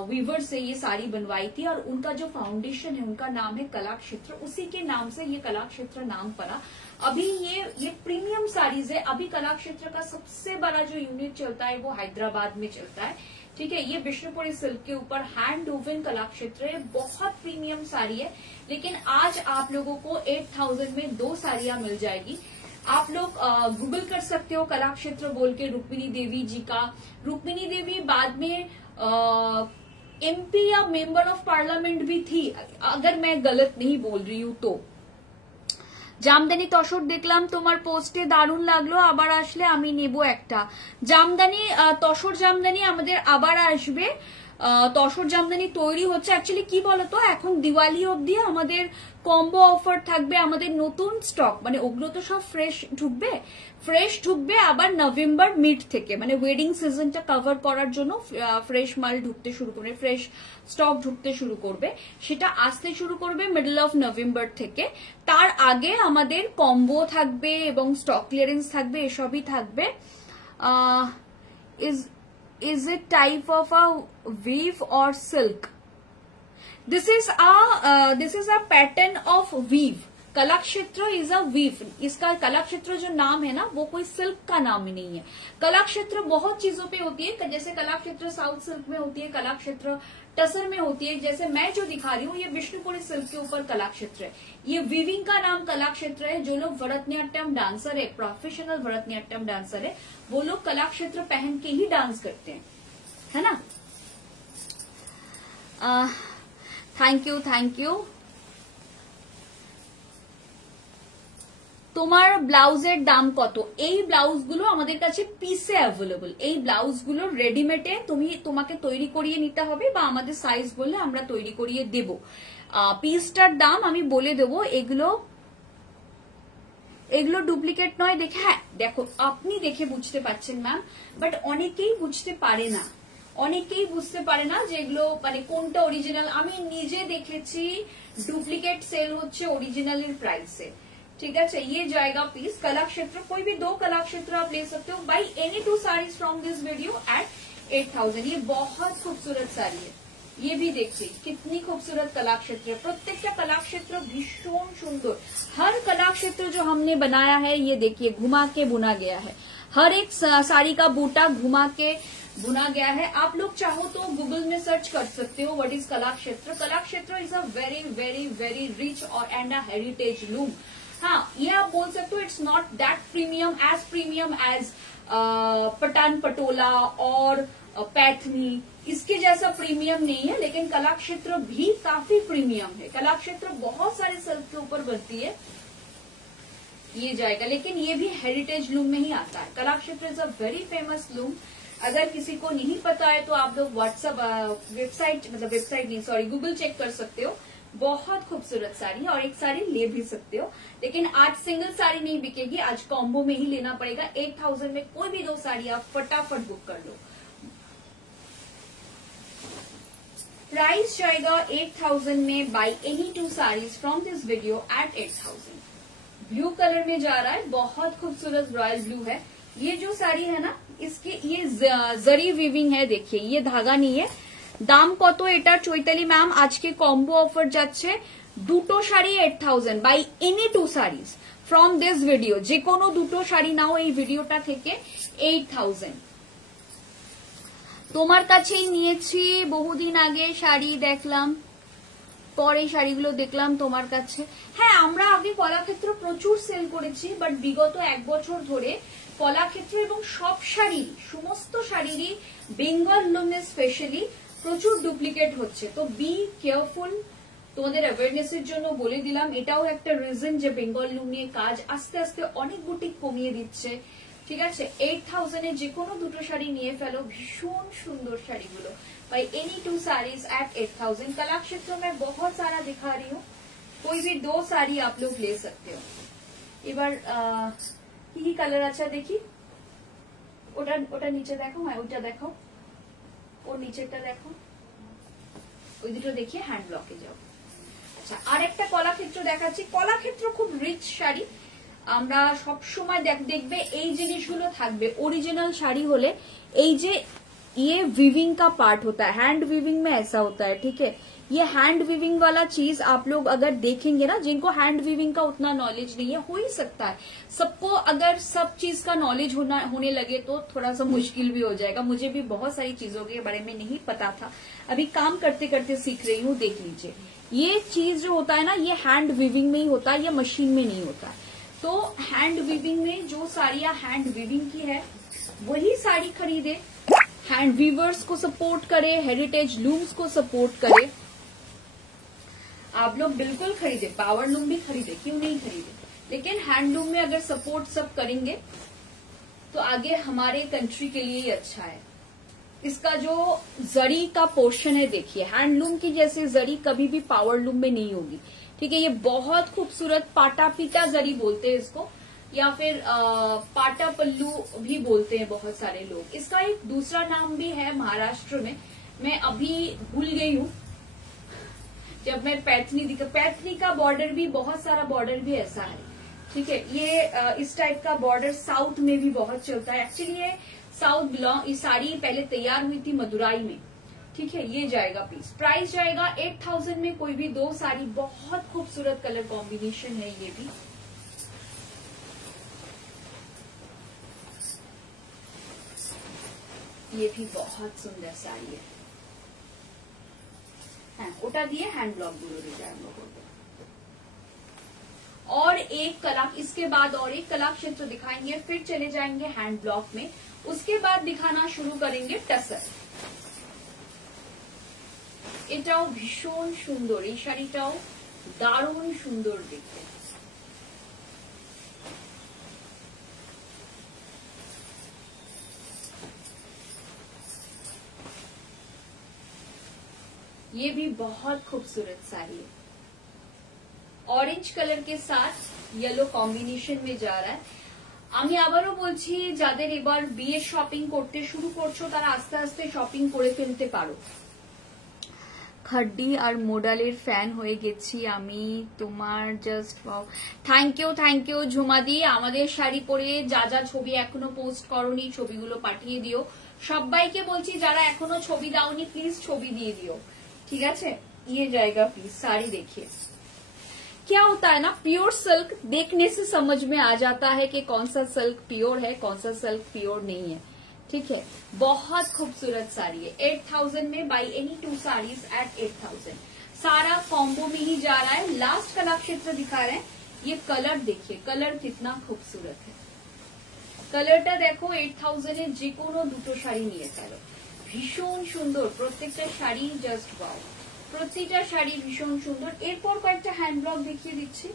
वीवर से ये साड़ी बनवाई थी, और उनका जो फाउंडेशन है उनका नाम है कलाक्षेत्र, उसी के नाम से ये कलाक्षेत्र नाम पड़ा। अभी ये प्रीमियम साड़ीज है। अभी कलाक्षेत्र का सबसे बड़ा जो यूनिट चलता है वो हैदराबाद में चलता है। ठीक है। ये विष्णुपुरी सिल्क के ऊपर हैंड वूवन कला क्षेत्र है, बहुत प्रीमियम साड़ी है। लेकिन आज आप लोगों को 8000 में 2 साड़ियां मिल जाएगी। आप लोग गूगल कर सकते हो कला क्षेत्र बोल के रुक्मिणी देवी जी का। रुक्मिणी देवी बाद में एमपी या मेंबर ऑफ पार्लियामेंट भी थी, अगर मैं गलत नहीं बोल रही हूं तो। জামদানি তসর দেখলাম তোমার পোস্টে, দারুণ লাগলো, আবার আসলে আমি নেব একটা জামদানি তসর জামদানি আমাদের আবার আসবে। তসর জামদানি তৈরি হচ্ছে। অ্যাকচুয়ালি কি বলতো, এখন দিওয়ালি অবধি আমাদের কম্বো অফার থাকবে, আমাদের নতুন স্টক, মানে ওগুলো তো সব ফ্রেশ ঢুকবে আবার নভেম্বর মিড থেকে, মানে ওয়েডিং সিজনটা কভার করার জন্য ফ্রেশ মাল ঢুকতে শুরু করবে, ফ্রেশ স্টক ঢুকতে শুরু করবে। সেটা আসতে শুরু করবে মিডল অফ নভেম্বর থেকে। তার আগে আমাদের কম্বো থাকবে এবং স্টক ক্লিয়ারেন্স থাকবে, এসবই থাকবে। Is it type of a weave or silk? This is a pattern of weave. कला क्षेत्र इज अ वीव। इसका कला क्षेत्र जो नाम है ना, वो कोई सिल्क का नाम ही नहीं है। कला क्षेत्र बहुत चीजों पे होती है, जैसे कला क्षेत्र साउथ सिल्क में होती है, कला क्षेत्र टसर में होती है। जैसे मैं जो दिखा रही हूँ ये विष्णुपुरी सिल्क के ऊपर कला क्षेत्र है। ये वीविंग का नाम कला क्षेत्र है। जो लोग भरतनाट्यम डांसर है, प्रोफेशनल भरतनाट्यम डांसर है, वो लोग कला क्षेत्र पहन के ही डांस करते हैं, है ना। Thank you. তোমার ব্লাউজের দাম কত? এই ব্লাউজগুলো আমাদের কাছে পিসে অ্যাভেলেবল। এই ব্লাউজগুলো রেডিমেডে তোমাকে তৈরি করিয়ে নিতে হবে, বা আমাদের সাইজ বললে আমরা তৈরি করিয়ে দেব। পিসটার দাম আমি বলে দেবো। এগুলো ডুপ্লিকেট নয় দেখে, হ্যাঁ দেখো আপনি দেখে বুঝতে পারছেন ম্যাম, বাট অনেকেই বুঝতে পারে না যে এগুলো মানে কোনটা অরিজিনাল। আমি নিজে দেখেছি ডুপ্লিকেট সেল হচ্ছে অরিजिनल प्राइस से। ठीक है, ये जाएगा पीस। कला क्षेत्र कोई भी 2 कला क्षेत्र आप ले सकते हो। By any 2 saris from this video at 8000। ये बहुत खूबसूरत साड़ी है, ये भी देखिए कितनी खूबसूरत कला क्षेत्र है। प्रत्येक कला क्षेत्र भीषण सुंदर। हर कला क्षेत्र जो हमने बनाया है, ये देखिए घुमा के बुना गया है। हर एक साड़ी का बूटा घुमा के बुना गया है। आप लोग चाहो तो गूगल में सर्च कर सकते हो व्हाट इज कला Kshetra. Kala Kshetra is a very very very rich और एंड अ हेरिटेज लूम। हाँ, ये आप बोल सकते हो it's not that premium as Patan Patola और पैथनी, इसके जैसा प्रीमियम नहीं है, लेकिन कला क्षेत्र भी काफी प्रीमियम है। कला क्षेत्र बहुत सारे सिल्क के ऊपर बनती है, ये जाएगा। लेकिन ये भी हेरिटेज लूम में ही आता है। कला Kshetra is a very famous loom. अगर किसी को नहीं पता है तो आप लोग व्हाट्सएप गूगल चेक कर सकते हो। बहुत खूबसूरत साड़ी है और एक साड़ी ले भी सकते हो। लेकिन आज सिंगल साड़ी नहीं बिकेगी, आज कॉम्बो में ही लेना पड़ेगा। 8000 में कोई भी 2 साड़ी आप फटाफट बुक कर लो। प्राइस जाएगा 8000 में buy any 2 saris from this video at 8000। Blue colour में जा रहा है, बहुत खूबसूरत रॉयल ब्लू है। ये जो साड़ी है ना, इसके ये जरी वीविंग है, देखिए ये धागा नहीं है। দাম কত এটার চৈতালি ম্যাম? আজকে কম্বো অফার যাচ্ছে, 2টো sari 8000 buy any 2 sarees from this video. যে কোনো 2টো শাড়ি নাও এই ভিডিওটা থেকে 8000। তোমার কাছেই নিয়েছি, বহুদিন আগে শাড়ি দেখলাম, পরে শাড়িগুলো দেখলাম তোমার কাছে। হ্যাঁ, আমরা আগে কলাক্ষেত্র প্রচুর সেল করেছি, বাট বিগত 1 বছর ধরে কলাক্ষেত্র এবং সব শাড়ি, সমস্ত শাড়িরই বেঙ্গল লুমে স্পেশালি প্রচুর ডুপ্লিকেট হচ্ছে। তো বি কেয়ারফুল, তোমাদের অ্যাওয়ারনেসের জন্য বলে দিলাম। এটাও একটা রিজন যে বেঙ্গল লুম নিয়ে কাজ আস্তে আস্তে অনেক বুটিক কমিয়ে দিচ্ছে। ঠিক আছে, 8000 এ যে কোনো 2টো শাড়ি নিয়ে ফেলো, ভীষণ সুন্দর শাড়িগুলো। Buy any 2 saris at 8000। Kala क्षेत्र में बहुत सारा दिखा रही हूँ, कोई भी 2 साड़ी आप लोग ले सकते हो। এবার কি কালার আছে দেখি, ওটা নিচে দেখো, হ্যাঁ ওটা দেখো, ওর নিচেরটা দেখো, ওই দুটো দেখিয়ে হ্যান্ড ব্লকে যাও। আচ্ছা, আরেকটা কলাক্ষেত্র দেখাচ্ছি। কলাক্ষেত্র খুব রিচ শাড়ি, আমরা সব সময় দেখবে এই জিনিসগুলো থাকবে। অরিজিনাল শাড়ি হলে এই যে ये वीविंग का पार्ट होता है, हैंड वीविंग में ऐसा होता है, ठीक है। ये हैंड वीविंग वाला चीज आप लोग अगर देखेंगे ना, जिनको हैंड वीविंग का उतना नॉलेज नहीं है, हो ही सकता है सबको अगर सब चीज का नॉलेज होने लगे तो थोड़ा सा मुश्किल भी हो जाएगा। मुझे भी बहुत सारी चीजों के बारे में नहीं पता था, अभी काम करते करते सीख रही हूँ। देख लीजिए, ये चीज जो होता है ना, ये हैंड वीविंग में ही होता है, ये मशीन में नहीं होता है। तो हैंड वीविंग में जो साड़ियां हैंड वीविंग की है वही साड़ी खरीदे, हैंड वीवर्स को सपोर्ट करे, हेरिटेज लूम्स को सपोर्ट करे। आप लोग बिल्कुल खरीदे, पावर लूम भी खरीदे, क्यों नहीं खरीदे, लेकिन हैंडलूम में अगर सपोर्ट सब करेंगे तो आगे हमारे कंट्री के लिए ही अच्छा है। इसका जो जरी का पोर्शन है, देखिए हैंडलूम की जैसे जरी कभी भी पावर लूम में नहीं होगी, ठीक है। ये बहुत खूबसूरत पाटा पीटा जरी बोलते हैं इसको, या फिर पाटा पल्लू भी बोलते हैं बहुत सारे लोग। इसका एक दूसरा नाम भी है महाराष्ट्र में, मैं अभी भूल गई हूँ। जब मैं पैथनी का बॉर्डर भी, बहुत सारा बॉर्डर भी ऐसा है, ठीक है। ये इस टाइप का बॉर्डर साउथ में भी बहुत चलता है। एक्चुअली ये साउथ बिलोंग, ये साड़ी पहले तैयार हुई थी मदुराई में, ठीक है। ये जाएगा पीस, प्राइस जाएगा 8000 में। कोई भी दो साड़ी, बहुत खूबसूरत कलर कॉम्बिनेशन है ये भी। ये भी बहुत सुंदर साड़ी है। ওটা দিয়ে হ্যান্ড ব্লক গুলো ডিজাइन করবে। और एक कला, इसके बाद और एक कला क्षेत्र दिखाएंगे, फिर चले जाएंगे हैंड ब्लॉक में, उसके बाद दिखाना शुरू करेंगे टसर। এটাও ভীষণ সুন্দর, এই শাড়িটাও দারুণ সুন্দর দেখতে। ये भी बहुत खूबसूरत साड़ी है, ऑरेंज कलर के साथ येलो कॉम्बिनेशन में जा रहा है। আমি আবারও বলছি, যাদের এবার বিয়ে শপিং করতে শুরু করছো তারা আস্তে আস্তে শপিং করে ফেলতে পারো। খাড্ডি আর মোডালের ফ্যান হয়ে গেছি আমি তোমার, জাস্ট ওয়াও। থ্যাংক ইউ ঝুমাদি। আমাদের শাড়ি পরে যা যা ছবি এখনো পোস্ট করোনি ছবিগুলো পাঠিয়ে দিও। সবাইকে বলছি যারা এখনো ছবি দাওনি প্লিজ ছবি দিয়ে দিও, ठीक है। ये जाएगा पीस, साड़ी देखिए क्या होता है ना, प्योर सिल्क देखने से समझ में आ जाता है कि कौन सा सिल्क प्योर है, कौन सा सिल्क प्योर नहीं है, ठीक है। बहुत खूबसूरत साड़ी है। 8000 में buy any two saris at 8000। सारा कॉम्बो में ही जा रहा है। लास्ट कला क्षेत्र दिखा रहे हैं। ये कलर देखिए, कलर कितना खूबसूरत है। कलरটা देखो 8000 এ যে কোনো দুটো শাড়ি নিয়ে ফেলো, ভীষণ সুন্দর প্রত্যেকটা শাড়ি, জাস্ট ওয়াও। প্রত্যেকটা শাড়ি ভীষণ সুন্দর। এরপর কয়েকটা হ্যান্ড ব্লক দেখিয়ে দিচ্ছি।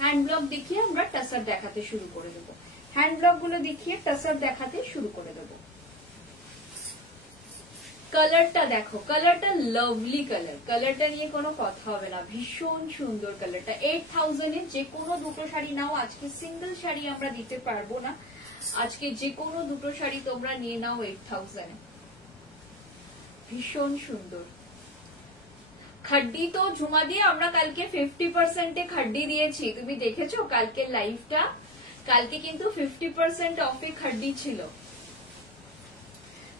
হ্যান্ড ব্লক দেখিয়ে আমরা টাসার দেখাতে শুরু করে দেবো। হ্যান্ড ব্লক গুলো দেখিয়ে টাসার দেখাতে শুরু করে দেবো। কালারটা দেখো, কালারটা লাভলি কালার, কালারটা নিয়ে কোনো কথা হবে না, ভীষণ সুন্দর কালারটা। 8000 এ যে কোনো দুটো শাড়ি নাও। আজকে সিঙ্গেল শাড়ি আমরা দিতে পারবো না, আজকে যে কোনো দুটো শাড়ি তোমরা নিয়ে নাও 8000 এ। ভীষণ সুন্দর। খাড্ডি তো ঝুমা দিয়ে আমরা কালকে 50% খাড্ডি দিয়েছি, তুমি দেখেছো কালকে লাইভটা? কালকে কিন্তু 50% অফে খাড্ডি ছিল।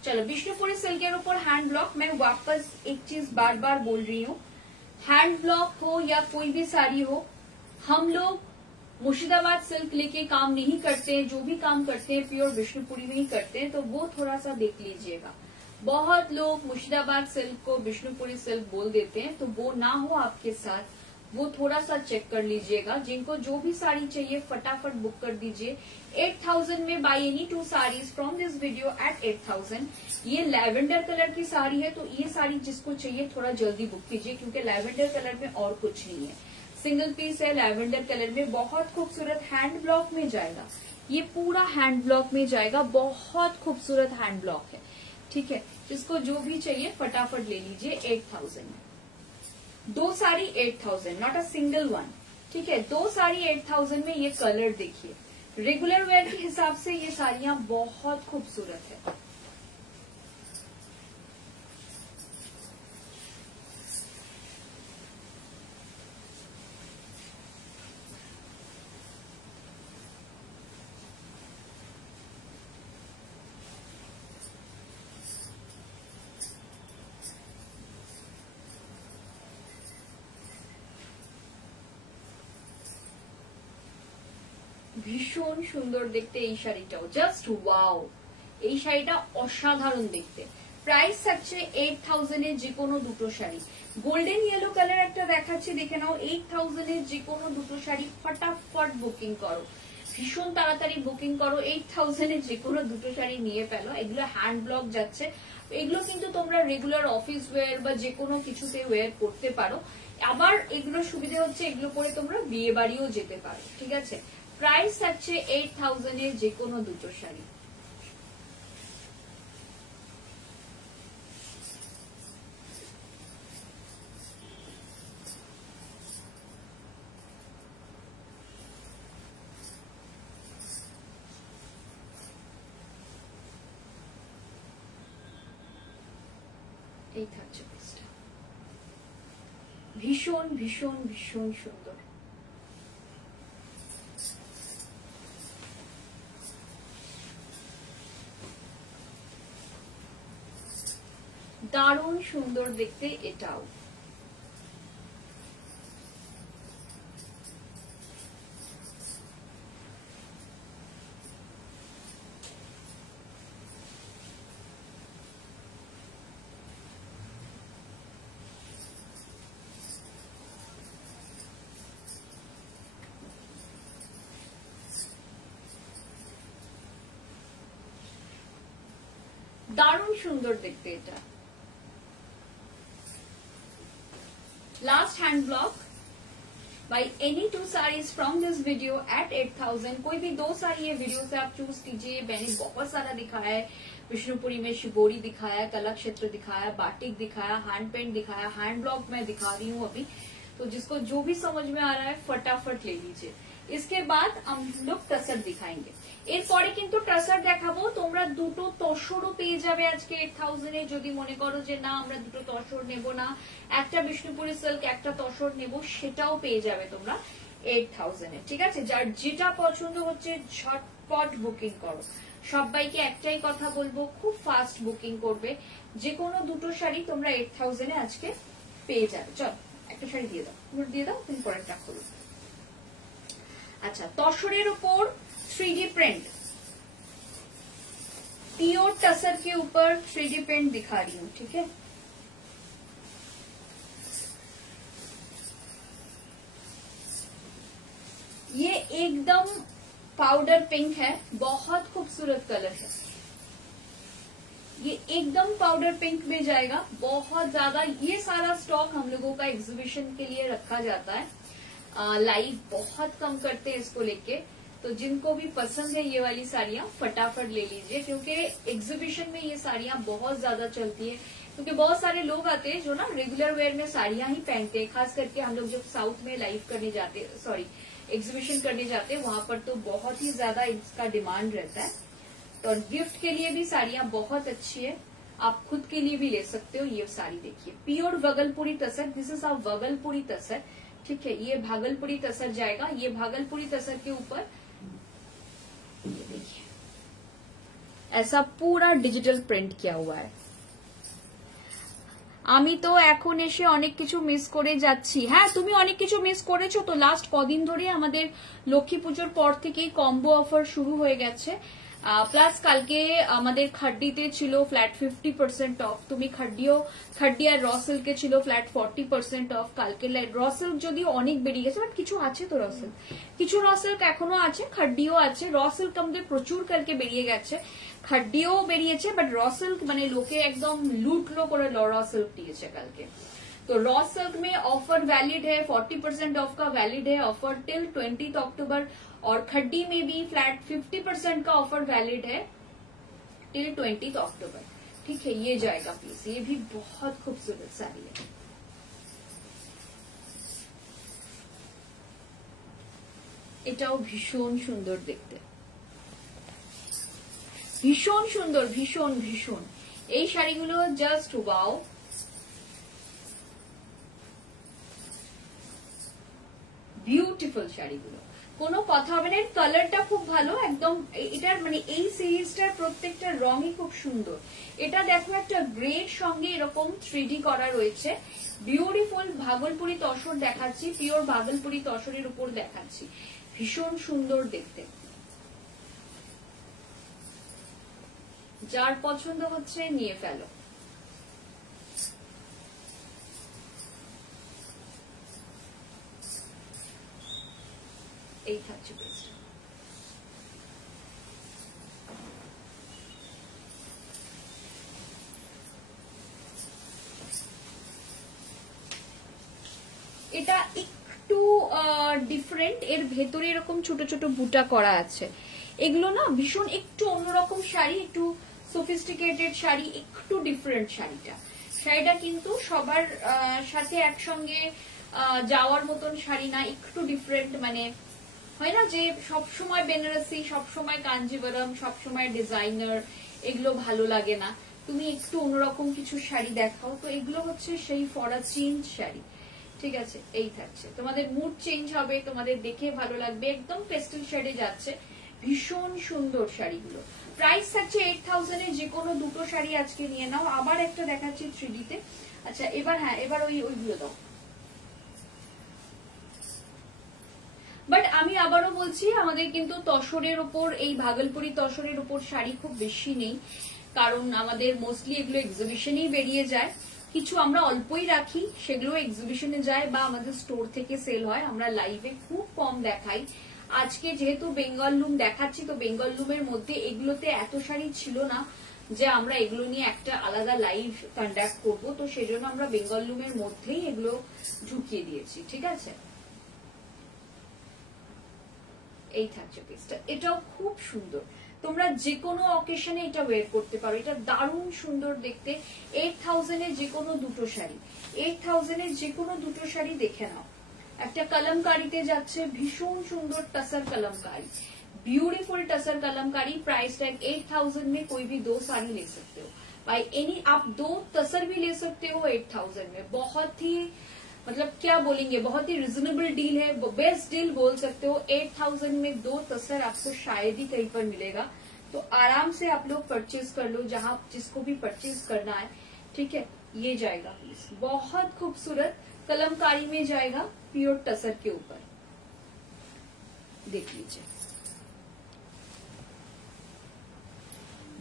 चलो, विष्णुपुरी सिल्क के ऊपर हैंड ब्लॉक। मैं वापस एक चीज बार बार बोल रही हूँ, हैंड ब्लॉक हो या कोई भी साड़ी हो, हम लोग मुर्शिदाबाद सिल्क लेके काम नहीं करते हैं। जो भी काम करते हैं प्योर विष्णुपुरी में ही करते हैं, तो वो थोड़ा सा देख लीजिएगा। बहुत लोग मुर्शिदाबाद सिल्क को विष्णुपुरी सिल्क बोल देते हैं, तो वो ना हो आपके साथ, वो थोड़ा सा चेक कर लीजिएगा। जिनको जो भी साड़ी चाहिए फटाफट बुक कर दीजिए। 8000 में by any two saris from this video at 8000। ये लैवेंडर कलर की साड़ी है, तो ये साड़ी जिसको चाहिए थोड़ा जल्दी बुक कीजिए, क्योंकि लैवेंडर कलर में और कुछ नहीं है, सिंगल पीस है लैवेंडर कलर में। बहुत खूबसूरत हैंड ब्लॉक में जाएगा, ये पूरा हैंड ब्लॉक में जाएगा। बहुत खूबसूरत हैंड ब्लॉक है, ठीक है। जिसको जो भी चाहिए फटाफट ले लीजिए 8000 में। दो sari 8000, not a single one, ठीक है। दो साड़ी 8000 में। ये कलर देखिए, रेगुलर वेयर के हिसाब से ये साड़ियां बहुत खूबसूरत है। ভীষণ সুন্দর দেখতে এই শাড়িটাও, জাস্ট ওয়াও। এই শাড়িটা অসাধারণ দেখতে। প্রাইস থাকছে 8000 এর যে কোনো দুটো শাড়ি। গোল্ডেন ইয়েলো কালার একটা দেখাচ্ছি, দেখে নাও। 8000 এর যে কোনো দুটো শাড়ি ফটাফট বুকিং করো, ভীষণ তাড়াতাড়ি বুকিং করো। 8000 এর যে কোনো দুটো শাড়ি নিয়ে ফেলো। এগুলো হ্যান্ড ব্লক যাচ্ছে, এগুলো কিন্তু তোমরা রেগুলার অফিস ওয়্যার বা যে কোনো কিছুতে ওয়্যার করতে পারো। আবার এগুলো সুবিধা হচ্ছে এগুলো পরে তোমরা বিয়ে বাড়িও যেতে পারো, ঠিক আছে। প্রাইস থাকছে 8000 এর যে কোনো দুটো শাড়ি। এই থাকছে পিসটা, ভীষণ ভীষণ ভীষণ সুন্দর। দারুণ সুন্দর দেখতে এটাও। দারুণ সুন্দর দেখতে এটা। Last hand block by any 2 saris from this video at 8000। कोई भी 2 साड़ी ये वीडियो से आप चूज कीजिए। मैंने बहुत सारा दिखाया है, विष्णुपुरी में शिवोरी दिखाया, कला क्षेत्र दिखाया, बाटिक दिखाया, हैंड पेंट दिखाया, हैंड ब्लॉक मैं दिखा रही हूँ अभी। तो जिसको जो भी समझ में आ रहा है फटाफट ले लीजिए। इसके बाद हम लोग टसर दिखाएंगे। এরপরে কিন্তু ট্রাসার দেখাবো। তোমরা দুটো তসরও পেয়ে যাবে আজকে 8000 এ। যদি মনে করো যে না আমরা দুটো তসর নেব না, একটা বিষ্ণুপুরি সিল্ক একটা তসর নেব, সেটাও পেয়ে যাবে তোমরা 8000 এ, ঠিক আছে। যার যেটা পছন্দ হচ্ছে ঝটপট বুকিং করো। সবাইকে একটাই কথা বলবো, খুব ফাস্ট বুকিং করবে। যে কোনো দুটো শাড়ি তোমরা 8000 এ আজকে পেয়ে যাবে। চল একটা শাড়ি দিয়ে দাও, দিয়ে দাও, তুমি পরেরটা খোলো। আচ্ছা, তসরের উপর 3D प्रिंट, प्योर टसर के ऊपर 3D प्रिंट दिखा रही हूँ, ठीक है। ये एकदम पाउडर पिंक है, बहुत खूबसूरत कलर है। ये एकदम पाउडर पिंक में जाएगा, बहुत ज्यादा। ये सारा स्टॉक हम लोगों का एग्जीबिशन के लिए रखा जाता है। लाइव बहुत कम करते हैं इसको लेके। तो जिनको भी पसंद है ये वाली साड़ियां फटाफट ले लीजिए, क्योंकि एग्जीबिशन में ये साड़ियां बहुत ज्यादा चलती है। क्योंकि बहुत सारे लोग आते हैं जो ना रेगुलर वेयर में साड़ियां ही पहनते हैं। खास करके हम लोग जब साउथ में लाइव करने जाते, सॉरी एग्जीबिशन करने जाते हैं, वहां पर तो बहुत ही ज्यादा इसका डिमांड रहता है। तो गिफ्ट के लिए भी साड़ियां बहुत अच्छी है, आप खुद के लिए भी ले सकते हो। ये साड़ी देखिए, pure Bhagalpuri tussar, this is a Bhagalpuri tussar, ठीक है। ये भागलपुरी तसर जाएगा। ये भागलपुरी तसर के ऊपर ये देखिए ऐसा पूरा डिजिटल प्रिंट किया हुआ है। আমি তো এখন এসে অনেক কিছু মিস করে যাচ্ছি। হ্যাঁ, তুমি অনেক কিছু মিস করেছো। তো লাস্ট কদিন ধরে আমাদের লক্ষ্মী পুজোর পর থেকেই কম্বো অফার শুরু হয়ে গেছে। প্লাস কালকে আমাদের খাড্ডিতে ছিল ফ্ল্যাট 50% অফ। তুমি খাড্ডি আর র সিল্কে ছিল ফ্ল্যাট 40% অফ। কালকে র সিল্ক যদিও অনেক বেরিয়ে গেছে, বাট কিছু আছে তো র সিল্ক, কিছু র সিল্ক এখনো আছে, খাড্ডিও আছে। র সিল্ক আমাদের প্রচুর কালকে বেরিয়ে গেছে, খাড্ডিও বেরিয়েছে, বাট র সিল্ক মানে লোকে একদম লুটলো করে র সিল্ক দিয়েছে কালকে। तो रॉ सिल्क में ऑफर वैलिड है, 40% ऑफ का वैलिड है ऑफर टिल 20 अक्टूबर। और खड्डी में भी फ्लैट 50% का ऑफर वैलिड है टिल 20 अक्टूबर, ठीक है। ये जाएगा पीस, ये भी बहुत खूबसूरत साड़ी है। এটাও ভীষণ সুন্দর দেখতে, ভীষণ সুন্দর, ভীষণ ভীষণ। এই শাড়িগুলো জাস্ট ওয়াও। বিউটিফুল শাড়িগুলো, কোনো কথা হবে না। কালারটা খুব ভালো একদম। এটার মানে এই সিরিজটার প্রত্যেকটা রঙই খুব সুন্দর। এটা দেখো একটা গ্রের সঙ্গে এরকম 3D করা রয়েছে। বিউটিফুল ভাগলপুরি তসর দেখাচ্ছি, পিওর ভাগলপুরি তসরের উপর দেখাচ্ছি। ভীষণ সুন্দর দেখতে। যার পছন্দ হচ্ছে নিয়ে ফেলো। এই থাকছে পিসটা। এটা একটু ডিফারেন্ট, এর ভেতরে এরকম ছোট ছোট বুটা করা আছে। এগুলো না ভীষণ একটু অন্যরকম শাড়ি, একটু সোফিস্টিকেটেড শাড়ি, একটু ডিফারেন্ট শাড়িটা কিন্তু সবার সাথে একসঙ্গে যাওয়ার মতন শাড়ি না, একটু ডিফারেন্ট। মানে হয় না যে সবসময় বেনারসি, সবসময় কাঞ্জিবরম, সবসময় ডিজাইনার, এগুলো ভালো লাগে না, তুমি একটু অন্যরকম কিছু শাড়ি দেখাও। তো এগুলো হচ্ছে সেই ফর আ চেঞ্জ শাড়ি, ঠিক আছে? এই থাকছে, তোমাদের মুড চেঞ্জ হবে, তোমাদের দেখে ভালো লাগবে, একদম পেস্টেল শেডে যাচ্ছে, ভীষণ সুন্দর শাড়িগুলো। প্রাইস থাকছে 8000 এ, যে কোনো দুটো শাড়ি আজকে নিয়ে নাও। আবার একটা দেখাচ্ছি 3D তে। আচ্ছা এবার হ্যাঁ, এবার ওইগুলো দাও। বাট আমি আবারও বলছি, আমাদের কিন্তু তসরের উপর, এই ভাগলপুরি তসরের উপর শাড়ি খুব বেশি নেই, কারণ আমাদের মোস্টলি এগুলো এক্সিবিশনেই বেরিয়ে যায়। কিছু আমরা অল্পই রাখি, সেগুলো এক্সিবিশনে যায় বা আমাদের স্টোর থেকে সেল হয়, আমরা লাইভে খুব কম দেখাই। আজকে যেহেতু বেঙ্গল লুম দেখাচ্ছি, তো বেঙ্গল লুমের মধ্যে এগুলোতে এত শাড়ি ছিল না যে আমরা এগুলো নিয়ে একটা আলাদা লাইভ কন্ডাক্ট করব, তো সেজন্য আমরা বেঙ্গল লুমের মধ্যেই এগুলো ঢুকিয়ে দিয়েছি, ঠিক আছে? এই থাকছে পিসটা, এটাও খুব সুন্দর, তোমরা যে কোনো অকেশনে এটা ওয়্যার করতে পারো, এটা দারুণ সুন্দর দেখতে। 8000 এর যে কোনো দুটো শাড়ি, 8000 এর যে কোনো দুটো শাড়ি দেখে নাও। একটা कलमकारी যাচ্ছে, ভীষণ সুন্দর tussar Kalamkari, beautiful tussar Kalamkari. Price tag 8000 में कोई भी दो साड़ी ले सकते हो भाई, एनी आप दो टसर भी ले सकते हो 8000 में। बहुत ही मतलब क्या बोलेंगे, बहुत ही रिजनेबल डील है, बेस्ट डील बोल सकते हो। 8000 में दो टसर आपको शायद ही कहीं पर मिलेगा, तो आराम से आप लोग परचेज कर लो, जहां जिसको भी परचेज करना है, ठीक है? ये जाएगा पीस, बहुत खूबसूरत कलमकारी में जाएगा, प्योर टसर के ऊपर, देख लीजिए,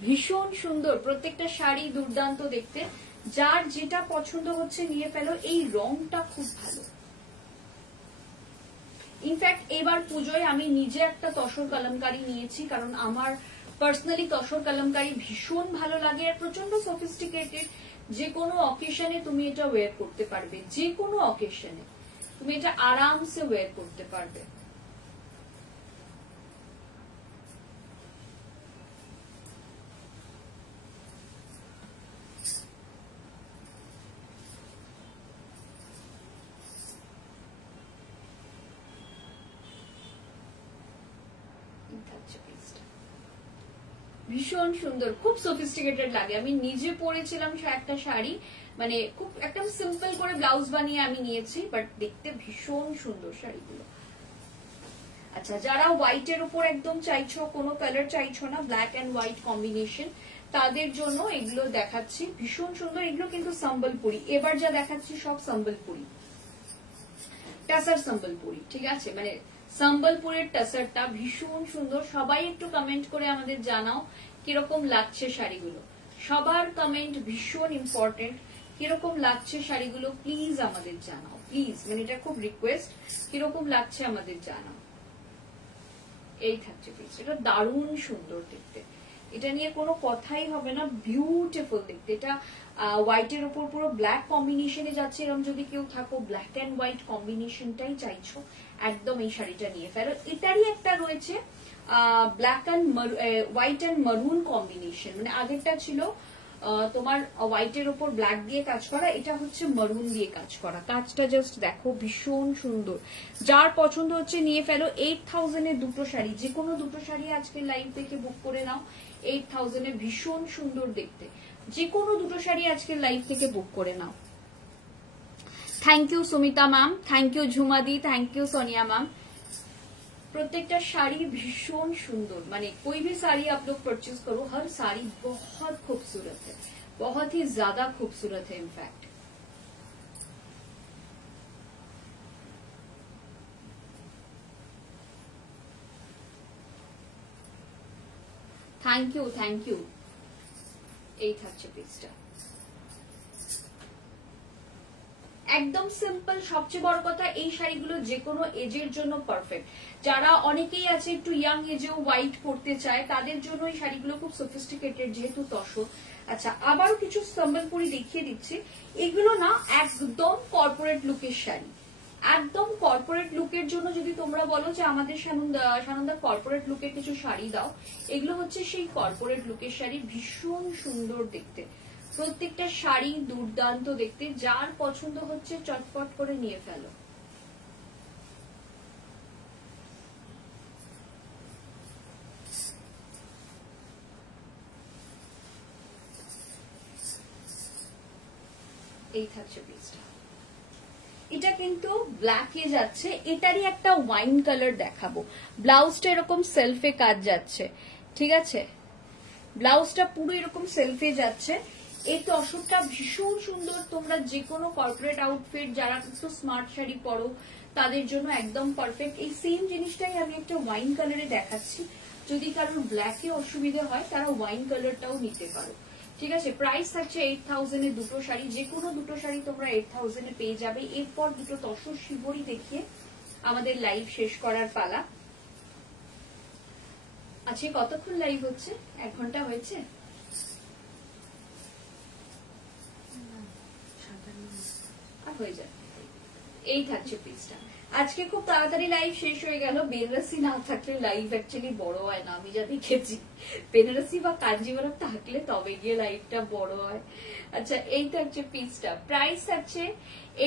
ভীষণ সুন্দর প্রত্যেকটা শাড়ি, দুর্দান্ত দেখতে। যার যেটা পছন্দ হচ্ছে নিয়ে ফেলো, এই রংটা খুব ভালো। ইনফ্যাক্ট এবার পুজোয় আমি নিজে একটা তসর কলমকারি নিয়েছি, কারণ আমার পার্সোনালি তসর কলমকারি ভীষণ ভালো লাগে, আর প্রচন্ড সফিস্টিকেটেড। যে কোনো অকেশনে তুমি এটা ওয়্যার করতে পারবে, যে কোনো অকেশনে তুমি এটা আরামসে ওয়্যার করতে পারবে। ভীষণ সুন্দর, খুব সফিস্টিকেটেড লাগে। আমি নিজে পরেছিলাম একটা শাড়ি, মানে খুব একদম সিম্পল করে ব্লাউজ বানিয়ে আমি নিয়েছি, বাট দেখতে ভীষণ সুন্দর শাড়িগুলো। আচ্ছা, যারা হোয়াইটের উপর একদম চাইছো, কোনো কালার চাইছো না, ব্ল্যাক এন্ড হোয়াইট কম্বিনেশন, তাদের জন্য এগুলো দেখাচ্ছি, ভীষণ সুন্দর। এগুলো কিন্তু সম্বলপুরি, এবার যা দেখাচ্ছি সব সম্বলপুরি, টাসার সম্বলপুরি, ঠিক আছে? মানে সম্বলপুরের টাসারটা ভীষণ সুন্দর। সবাই একটু কমেন্ট করে আমাদের জানাও কিরকম লাগছে শাড়িগুলো, সবার কমেন্ট ভীষণ ইম্পর্টেন্ট। কিরকম লাগছে শাড়িগুলো প্লিজ আমাদের জানাও, প্লিজ, মানে এটা খুব রিকোয়েস্ট, কিরকম লাগছে আমাদের জানাও। এই থাকছে পিস, এটা দারুণ সুন্দর দেখতে, এটা নিয়ে কোনো কথাই হবে না, বিউটিফুল দেখতে। এটা হোয়াইটের উপর পুরো ব্ল্যাক কম্বিনেশনে যাচ্ছে, এরকম যদি কেউ থাকো ব্ল্যাক এন্ড হোয়াইট কম্বিনেশনটাই চাইছো, একদম এই শাড়িটা নিয়ে ফেলো। এটারই একটা রয়েছে ব্ল্যাক এন্ড হোয়াইট এন্ড মারুন কম্বিনেশন, মানে আগেরটা ছিল তোমার হোয়াইটের উপর ব্ল্যাক দিয়ে কাজ করা, এটা হচ্ছে মারুন দিয়ে কাজ করা। কাজটা জাস্ট দেখো, ভীষণ সুন্দর। যার পছন্দ হচ্ছে নিয়ে ফেলো। 8000 এর দুটো শাড়ি, যে কোনো দুটো শাড়ি আজকে লাইভ থেকে বুক করে নাও। 8000 এ ভীষণ সুন্দর দেখতে, যে কোনো দুটো শাড়ি আজকে লাইভ থেকে বুক করে নাও। Thank you Sumita ma'am, thank you ঝুমাদি, থ্যাংক ইউ सोनिया मैम। प्रत्येकटा साड़ी भीषण सुंदर, माने कोई भी साड़ी आप लोग परचेज करो, हर साड़ी बहुत खूबसूरत है, बहुत ही ज्यादा खूबसूरत है in fact. Thank you, thank you. এই থাকছে পিসটা, একদম সিম্পল। সবচেয়ে বড় কথা এই শাড়িগুলো যে কোনো এজের জন্য পারফেক্ট। যারা অনেকেই আছে একটু ইয়াং এজেও হোয়াইট পরতে চায় তাদের জন্য এই শাড়িগুলো খুব সফিস্টিকেটেড, যেহেতু তসর। আচ্ছা, আবারও কিছু সম্বলপুরি দেখিয়ে দিচ্ছি। এগুলো না একদম কর্পোরেট লুকের শাড়ি, একদম কর্পোরেট লুকের জন্য। যদি তোমরা বলো যে আমাদের সানন্দা কর্পোরেট লুকের কিছু শাড়ি দাও, এগুলো হচ্ছে সেই কর্পোরেট লুকের শাড়ি। ভীষণ সুন্দর দেখতে, প্রত্যেকটা শাড়ি দুর্দান্ত দেখতে। যার পছন্দ হচ্ছে চটপট করে নিয়ে ফেলো। এই থাকছে পিসটা, এটা কিন্তু ব্ল্যাকে যাচ্ছে, এটারই একটা ওয়াইন কালার দেখাবো। ব্লাউজটা এরকম সেলফে কাজ যাচ্ছে, ঠিক আছে? ব্লাউজটা পুরো এরকম সেলফে যাচ্ছে। এই তসরটা ভীষণ সুন্দর। তোমরা যে কোনো কর্পোরেট আউটফিট, যারা একটু স্মার্ট শাড়ি পরো তাদের জন্য একদম পারফেক্ট। এই সেম জিনিসটাই আমি একটা ওয়াইন কালারে দেখাচ্ছি। যদি কারোর ব্ল্যাকে অসুবিধা হয় তারা ওয়াইন কালারটাও নিতে পারো, ঠিক আছে? প্রাইস থাকছে 8000 এ দুটো শাড়ি। যে কোনো দুটো শাড়ি তোমরা 8000 এ পেয়ে যাবে। এরপর দুটো তসর শিবরি দেখিয়ে আমাদের লাইভ শেষ করার পালা। আজকে কতক্ষণ লাইভ হচ্ছে? 1 ঘন্টা হয়েছে? আর হয়ে যায়। এই থাকছে পিসটা। আজকে খুব তাড়াতাড়ি লাইভ শেষ হয়ে গেল। বেনারসি না থাকলে লাইভ অ্যাকচুয়ালি বড় হয় না, আমি যা দেখেছি। বেনারসি বা কাঞ্জিভারম থাকলে তবে গিয়ে লাইভটা বড় হয়। আচ্ছা, এই থাকছে পিসটা। প্রাইস থাকছে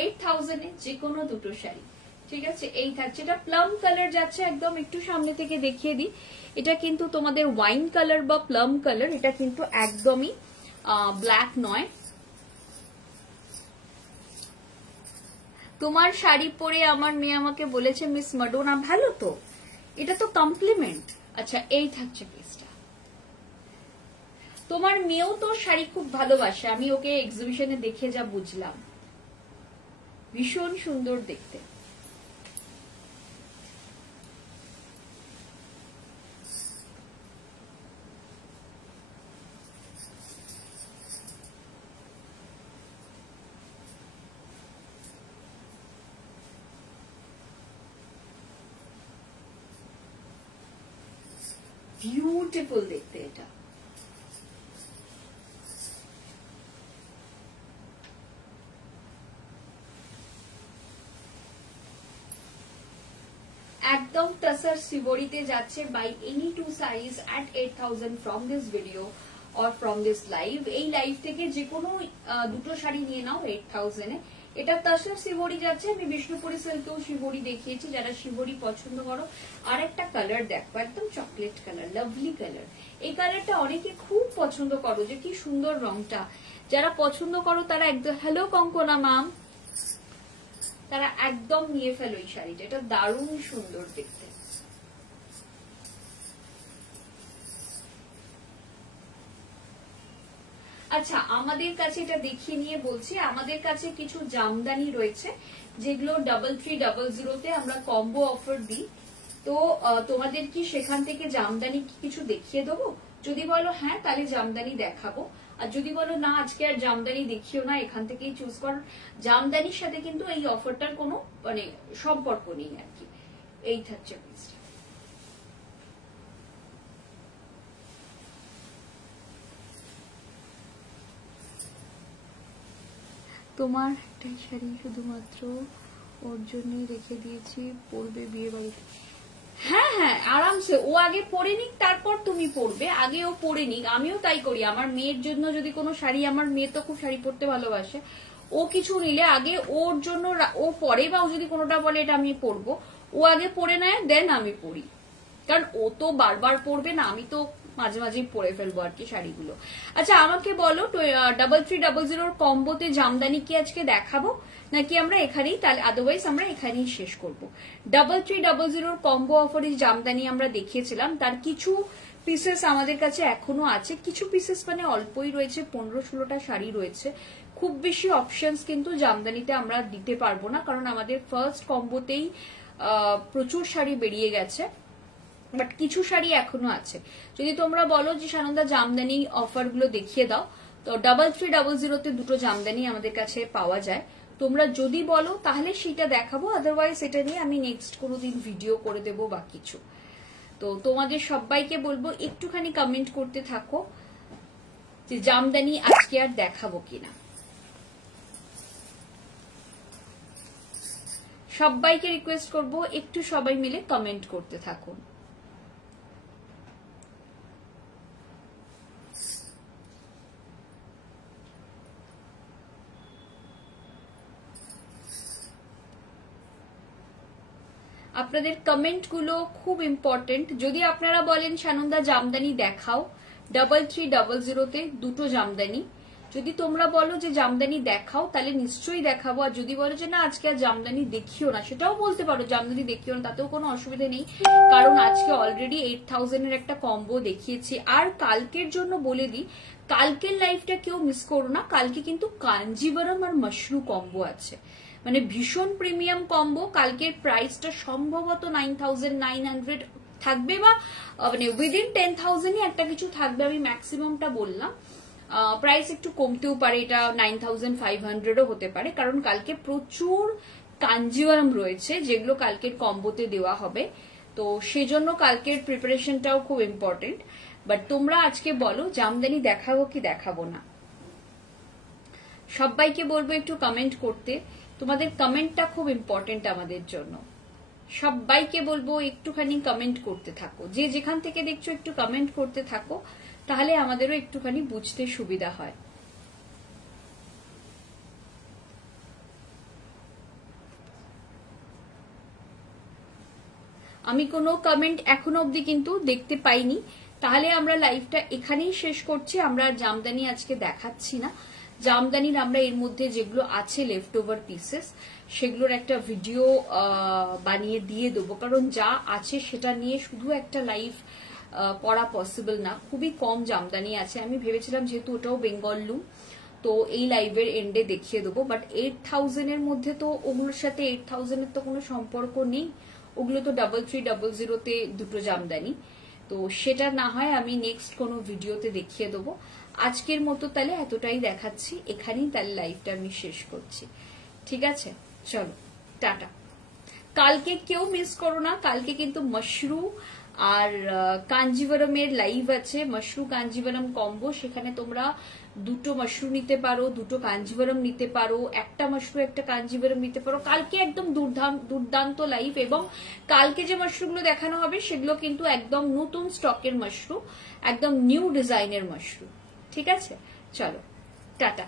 8000 এ যে কোনো দুটো শাড়ি, ঠিক আছে? এই থাকছে, এটা প্লাম কালার যাচ্ছে একদম। একটু সামনে থেকে দেখিয়ে দিই, এটা কিন্তু তোমাদের ওয়াইন কালার বা প্লাম কালার, এটা কিন্তু একদমই ব্ল্যাক নয়। তোমার শাড়ি পরে আমার মেয়ে আমাকে বলেছে মিস মাডোনা ভালো, তো এটা তো কমপ্লিমেন্ট। আচ্ছা, এই থাকছে পিসটা। তোমার মেয়েও তো শাড়ি খুব ভালোবাসে, আমি ওকে এক্সিবিশনে দেখে যা বুঝলাম। ভীষণ সুন্দর দেখতে। বিউটিফুল দেখতে এটা। একদম তসর শিবরিতে যাচ্ছে buy any two size at 8000 from this video or from this live। এই লাইভ থেকে যে কোনো দুটো শাড়ি নিয়ে নাও 8000 এ। এটা তসর শিবরি যাচ্ছে। আমি বিষ্ণুপুরি সিল্কেও শিবরি দেখিয়েছি, যারা শিবরি পছন্দ করো। আর একটা কালার দেখো, একদম চকলেট কালার, লাভলি কালার। এই কালারটা অনেকে খুব পছন্দ করো, যে কি সুন্দর রংটা। যারা পছন্দ করো তারা একদম, হ্যালো কঙ্কনা ম্যাম, তারা একদম নিয়ে ফেলো এই শাড়িটা। এটা দারুণ সুন্দর দেখতে। আচ্ছা, আমাদের কাছে এটা দেখিয়ে নিয়ে বলছি, আমাদের কাছে কিছু জামদানি রয়েছে যেগুলো 3300 আমরা কম্বো অফার দিই। তো তোমাদের কি সেখান থেকে জামদানি কিছু দেখিয়ে দেবো? যদি বলো হ্যাঁ, তাহলে জামদানি দেখাবো। আর যদি বলো না আজকে আর জামদানি দেখিও না, এখান থেকেই চুজ কর। জামদানির সাথে কিন্তু এই অফারটার কোনো মানে সম্পর্ক নেই আর কি। এই থাকছে পিসটা। তোমার একটাই শাড়ি শুধুমাত্র ওর জন্যই রেখে দিয়েছি, পরবে বিয়ে বাড়িতে। হ্যাঁ হ্যাঁ, আরামসে। ও আগে পরে নিক, তারপর তুমি পরবে। আগে ও পরে নিক, আমিও তাই করি। আমার মেয়ের জন্য যদি কোনো শাড়ি, আমার মেয়ে তো খুব শাড়ি পরতে ভালোবাসে, ও কিছু নিলে আগে ওর জন্য ও পরে, বা ও যদি কোনোটা বলে এটা আমি পরবো, ও আগে পরে নেয়, দেন আমি পরি। কারণ ও তো বারবার পরবে না, আমি তো মাঝে মাঝেই পরে ফেলবো আর কি শাড়িগুলো। আচ্ছা, আমাকে বলো 3300 কম্বোতে জামদানি কি আজকে দেখাবো নাকি আমরা এখানেই, তাহলে আদারওয়াইজ আমরা এখানেই শেষ করবো। 3300 কম্বো অফারে জামদানি আমরা দেখিয়েছিলাম, তার কিছু পিসেস আমাদের কাছে এখনো আছে। কিছু পিসেস মানে অল্পই রয়েছে, 15-16টা শাড়ি রয়েছে। খুব বেশি অপশনস কিন্তু জামদানিতে আমরা দিতে পারবো না, কারণ আমাদের ফার্স্ট কম্বোতেই প্রচুর শাড়ি বেরিয়ে গেছে। বাট কিছু শাড়ি এখনো আছে। যদি তোমরা বলো যে সানন্দা জামদানি অফার গুলো দেখিয়ে দাও, তো 3300 দুটো জামদানি আমাদের কাছে পাওয়া যায়। তোমরা যদি বলো তাহলে সেটা দেখাবো, আদারওয়াইজ এটা নিয়ে আমি নেক্সট কোনোদিন ভিডিও করে দেবো বা কিছু। তো তোমাদের সবাইকে বলবো একটুখানি কমেন্ট করতে থাকো যে জামদানি আজকে আর দেখাবো কিনা। সবাইকে রিকোয়েস্ট করব একটু সবাই মিলে কমেন্ট করতে থাকুন। আপনাদের কমেন্ট গুলো খুব ইম্পর্টেন্ট। যদি আপনারা বলেন সানন্দা জামদানি দেখাও 3300 দুটো জামদানি, যদি তোমরা বলো যে জামদানি দেখাও তাহলে নিশ্চয়ই দেখাবো। আর যদি বলো যে না আজকে আর জামদানি দেখিও না, সেটাও বলতে পারো, জামদানি দেখিও না, তাতেও কোনো অসুবিধা নেই। কারণ আজকে অলরেডি 8000 এর একটা কম্বো দেখিয়েছি। আর কালকের জন্য বলে দিই, কালকের লাইফটা কেউ মিস করো না। কালকে কিন্তু কাঞ্জিভারম আর মাশরু কম্বো আছে, মানে ভীষণ প্রিমিয়াম কম্বো। কালকের প্রাইসটা সম্ভবত 9900 থাকবে, বা মানে উইদিন 10,000 একটা কিছু থাকবে, আমি ম্যাক্সিমামটা বললাম। প্রাইস একটু কমতেও পারে, এটা 9500ও হতে পারে, কারণ কালকে প্রচুর কাঞ্জিভারম রয়েছে যেগুলো কালকের কম্বোতে দেওয়া হবে। তো সেজন্য কালকের প্রিপারেশনটাও খুব ইম্পর্টেন্ট। বাট তোমরা আজকে বলো জামদানি দেখাবো কি দেখাবো না। সবাইকে বলবো একটু কমেন্ট করতে, তোমাদের কমেন্টটা খুব ইম্পর্টেন্ট আমাদের জন্য। সবাইকে বলবো একটুখানি কমেন্ট করতে থাকো, যে যেখান থেকে দেখছো একটু কমেন্ট করতে থাকো, তাহলে আমাদেরও একটুখানি বুঝতে সুবিধা হয়। আমি কোনো কমেন্ট এখনো অবধি কিন্তু দেখতে পাইনি, তাহলে আমরা লাইভটা এখানেই শেষ করছি। আমরা জামদানি আজকে দেখাচ্ছি না। জামদানির আমরা এর মধ্যে যেগুলো আছে লেফট ওভার পিসেস, সেগুলোর একটা ভিডিও বানিয়ে দিয়ে দেবো, কারণ যা আছে সেটা নিয়ে শুধু একটা লাইভ করা পসিবল না। খুবই কম জামদানি আছে। আমি ভেবেছিলাম যেহেতু ওটাও বেঙ্গল লুম, তো এই লাইভের এন্ডে দেখিয়ে দেবো। বাট 8000 এর মধ্যে তো ওগুলোর সাথে 8000 এর তো কোনো সম্পর্ক নেই, ওগুলো তো 3300 দুটো জামদানি। তো সেটা না হয় আমি নেক্সট কোনো ভিডিওতে দেখিয়ে দেবো। আজকের মতো তাহলে এতটাই দেখাচ্ছি, এখানেই তাহলে লাইভটা আমি শেষ করছি। ঠিক আছে, চলো টাটা। কালকে কেউ মিস করো না, কালকে কিন্তু মাশরু আর কাঞ্জিভারমের লাইভ আছে, মাশরু কাঞ্জিভারম কম্বো। সেখানে তোমরা দুটো মাশরু নিতে পারো, দুটো কাঞ্জিভারম নিতে পারো, একটা মাশরু একটা কাঞ্জিভারম নিতে পারো। কালকে একদম দুর্দান্ত লাইভ, এবং কালকে যে মাশরুগুলো দেখানো হবে সেগুলো কিন্তু একদম নতুন স্টকের মাশরু, একদম নিউ ডিজাইনের মাশরু। ঠিক আছে, চলো টাটা।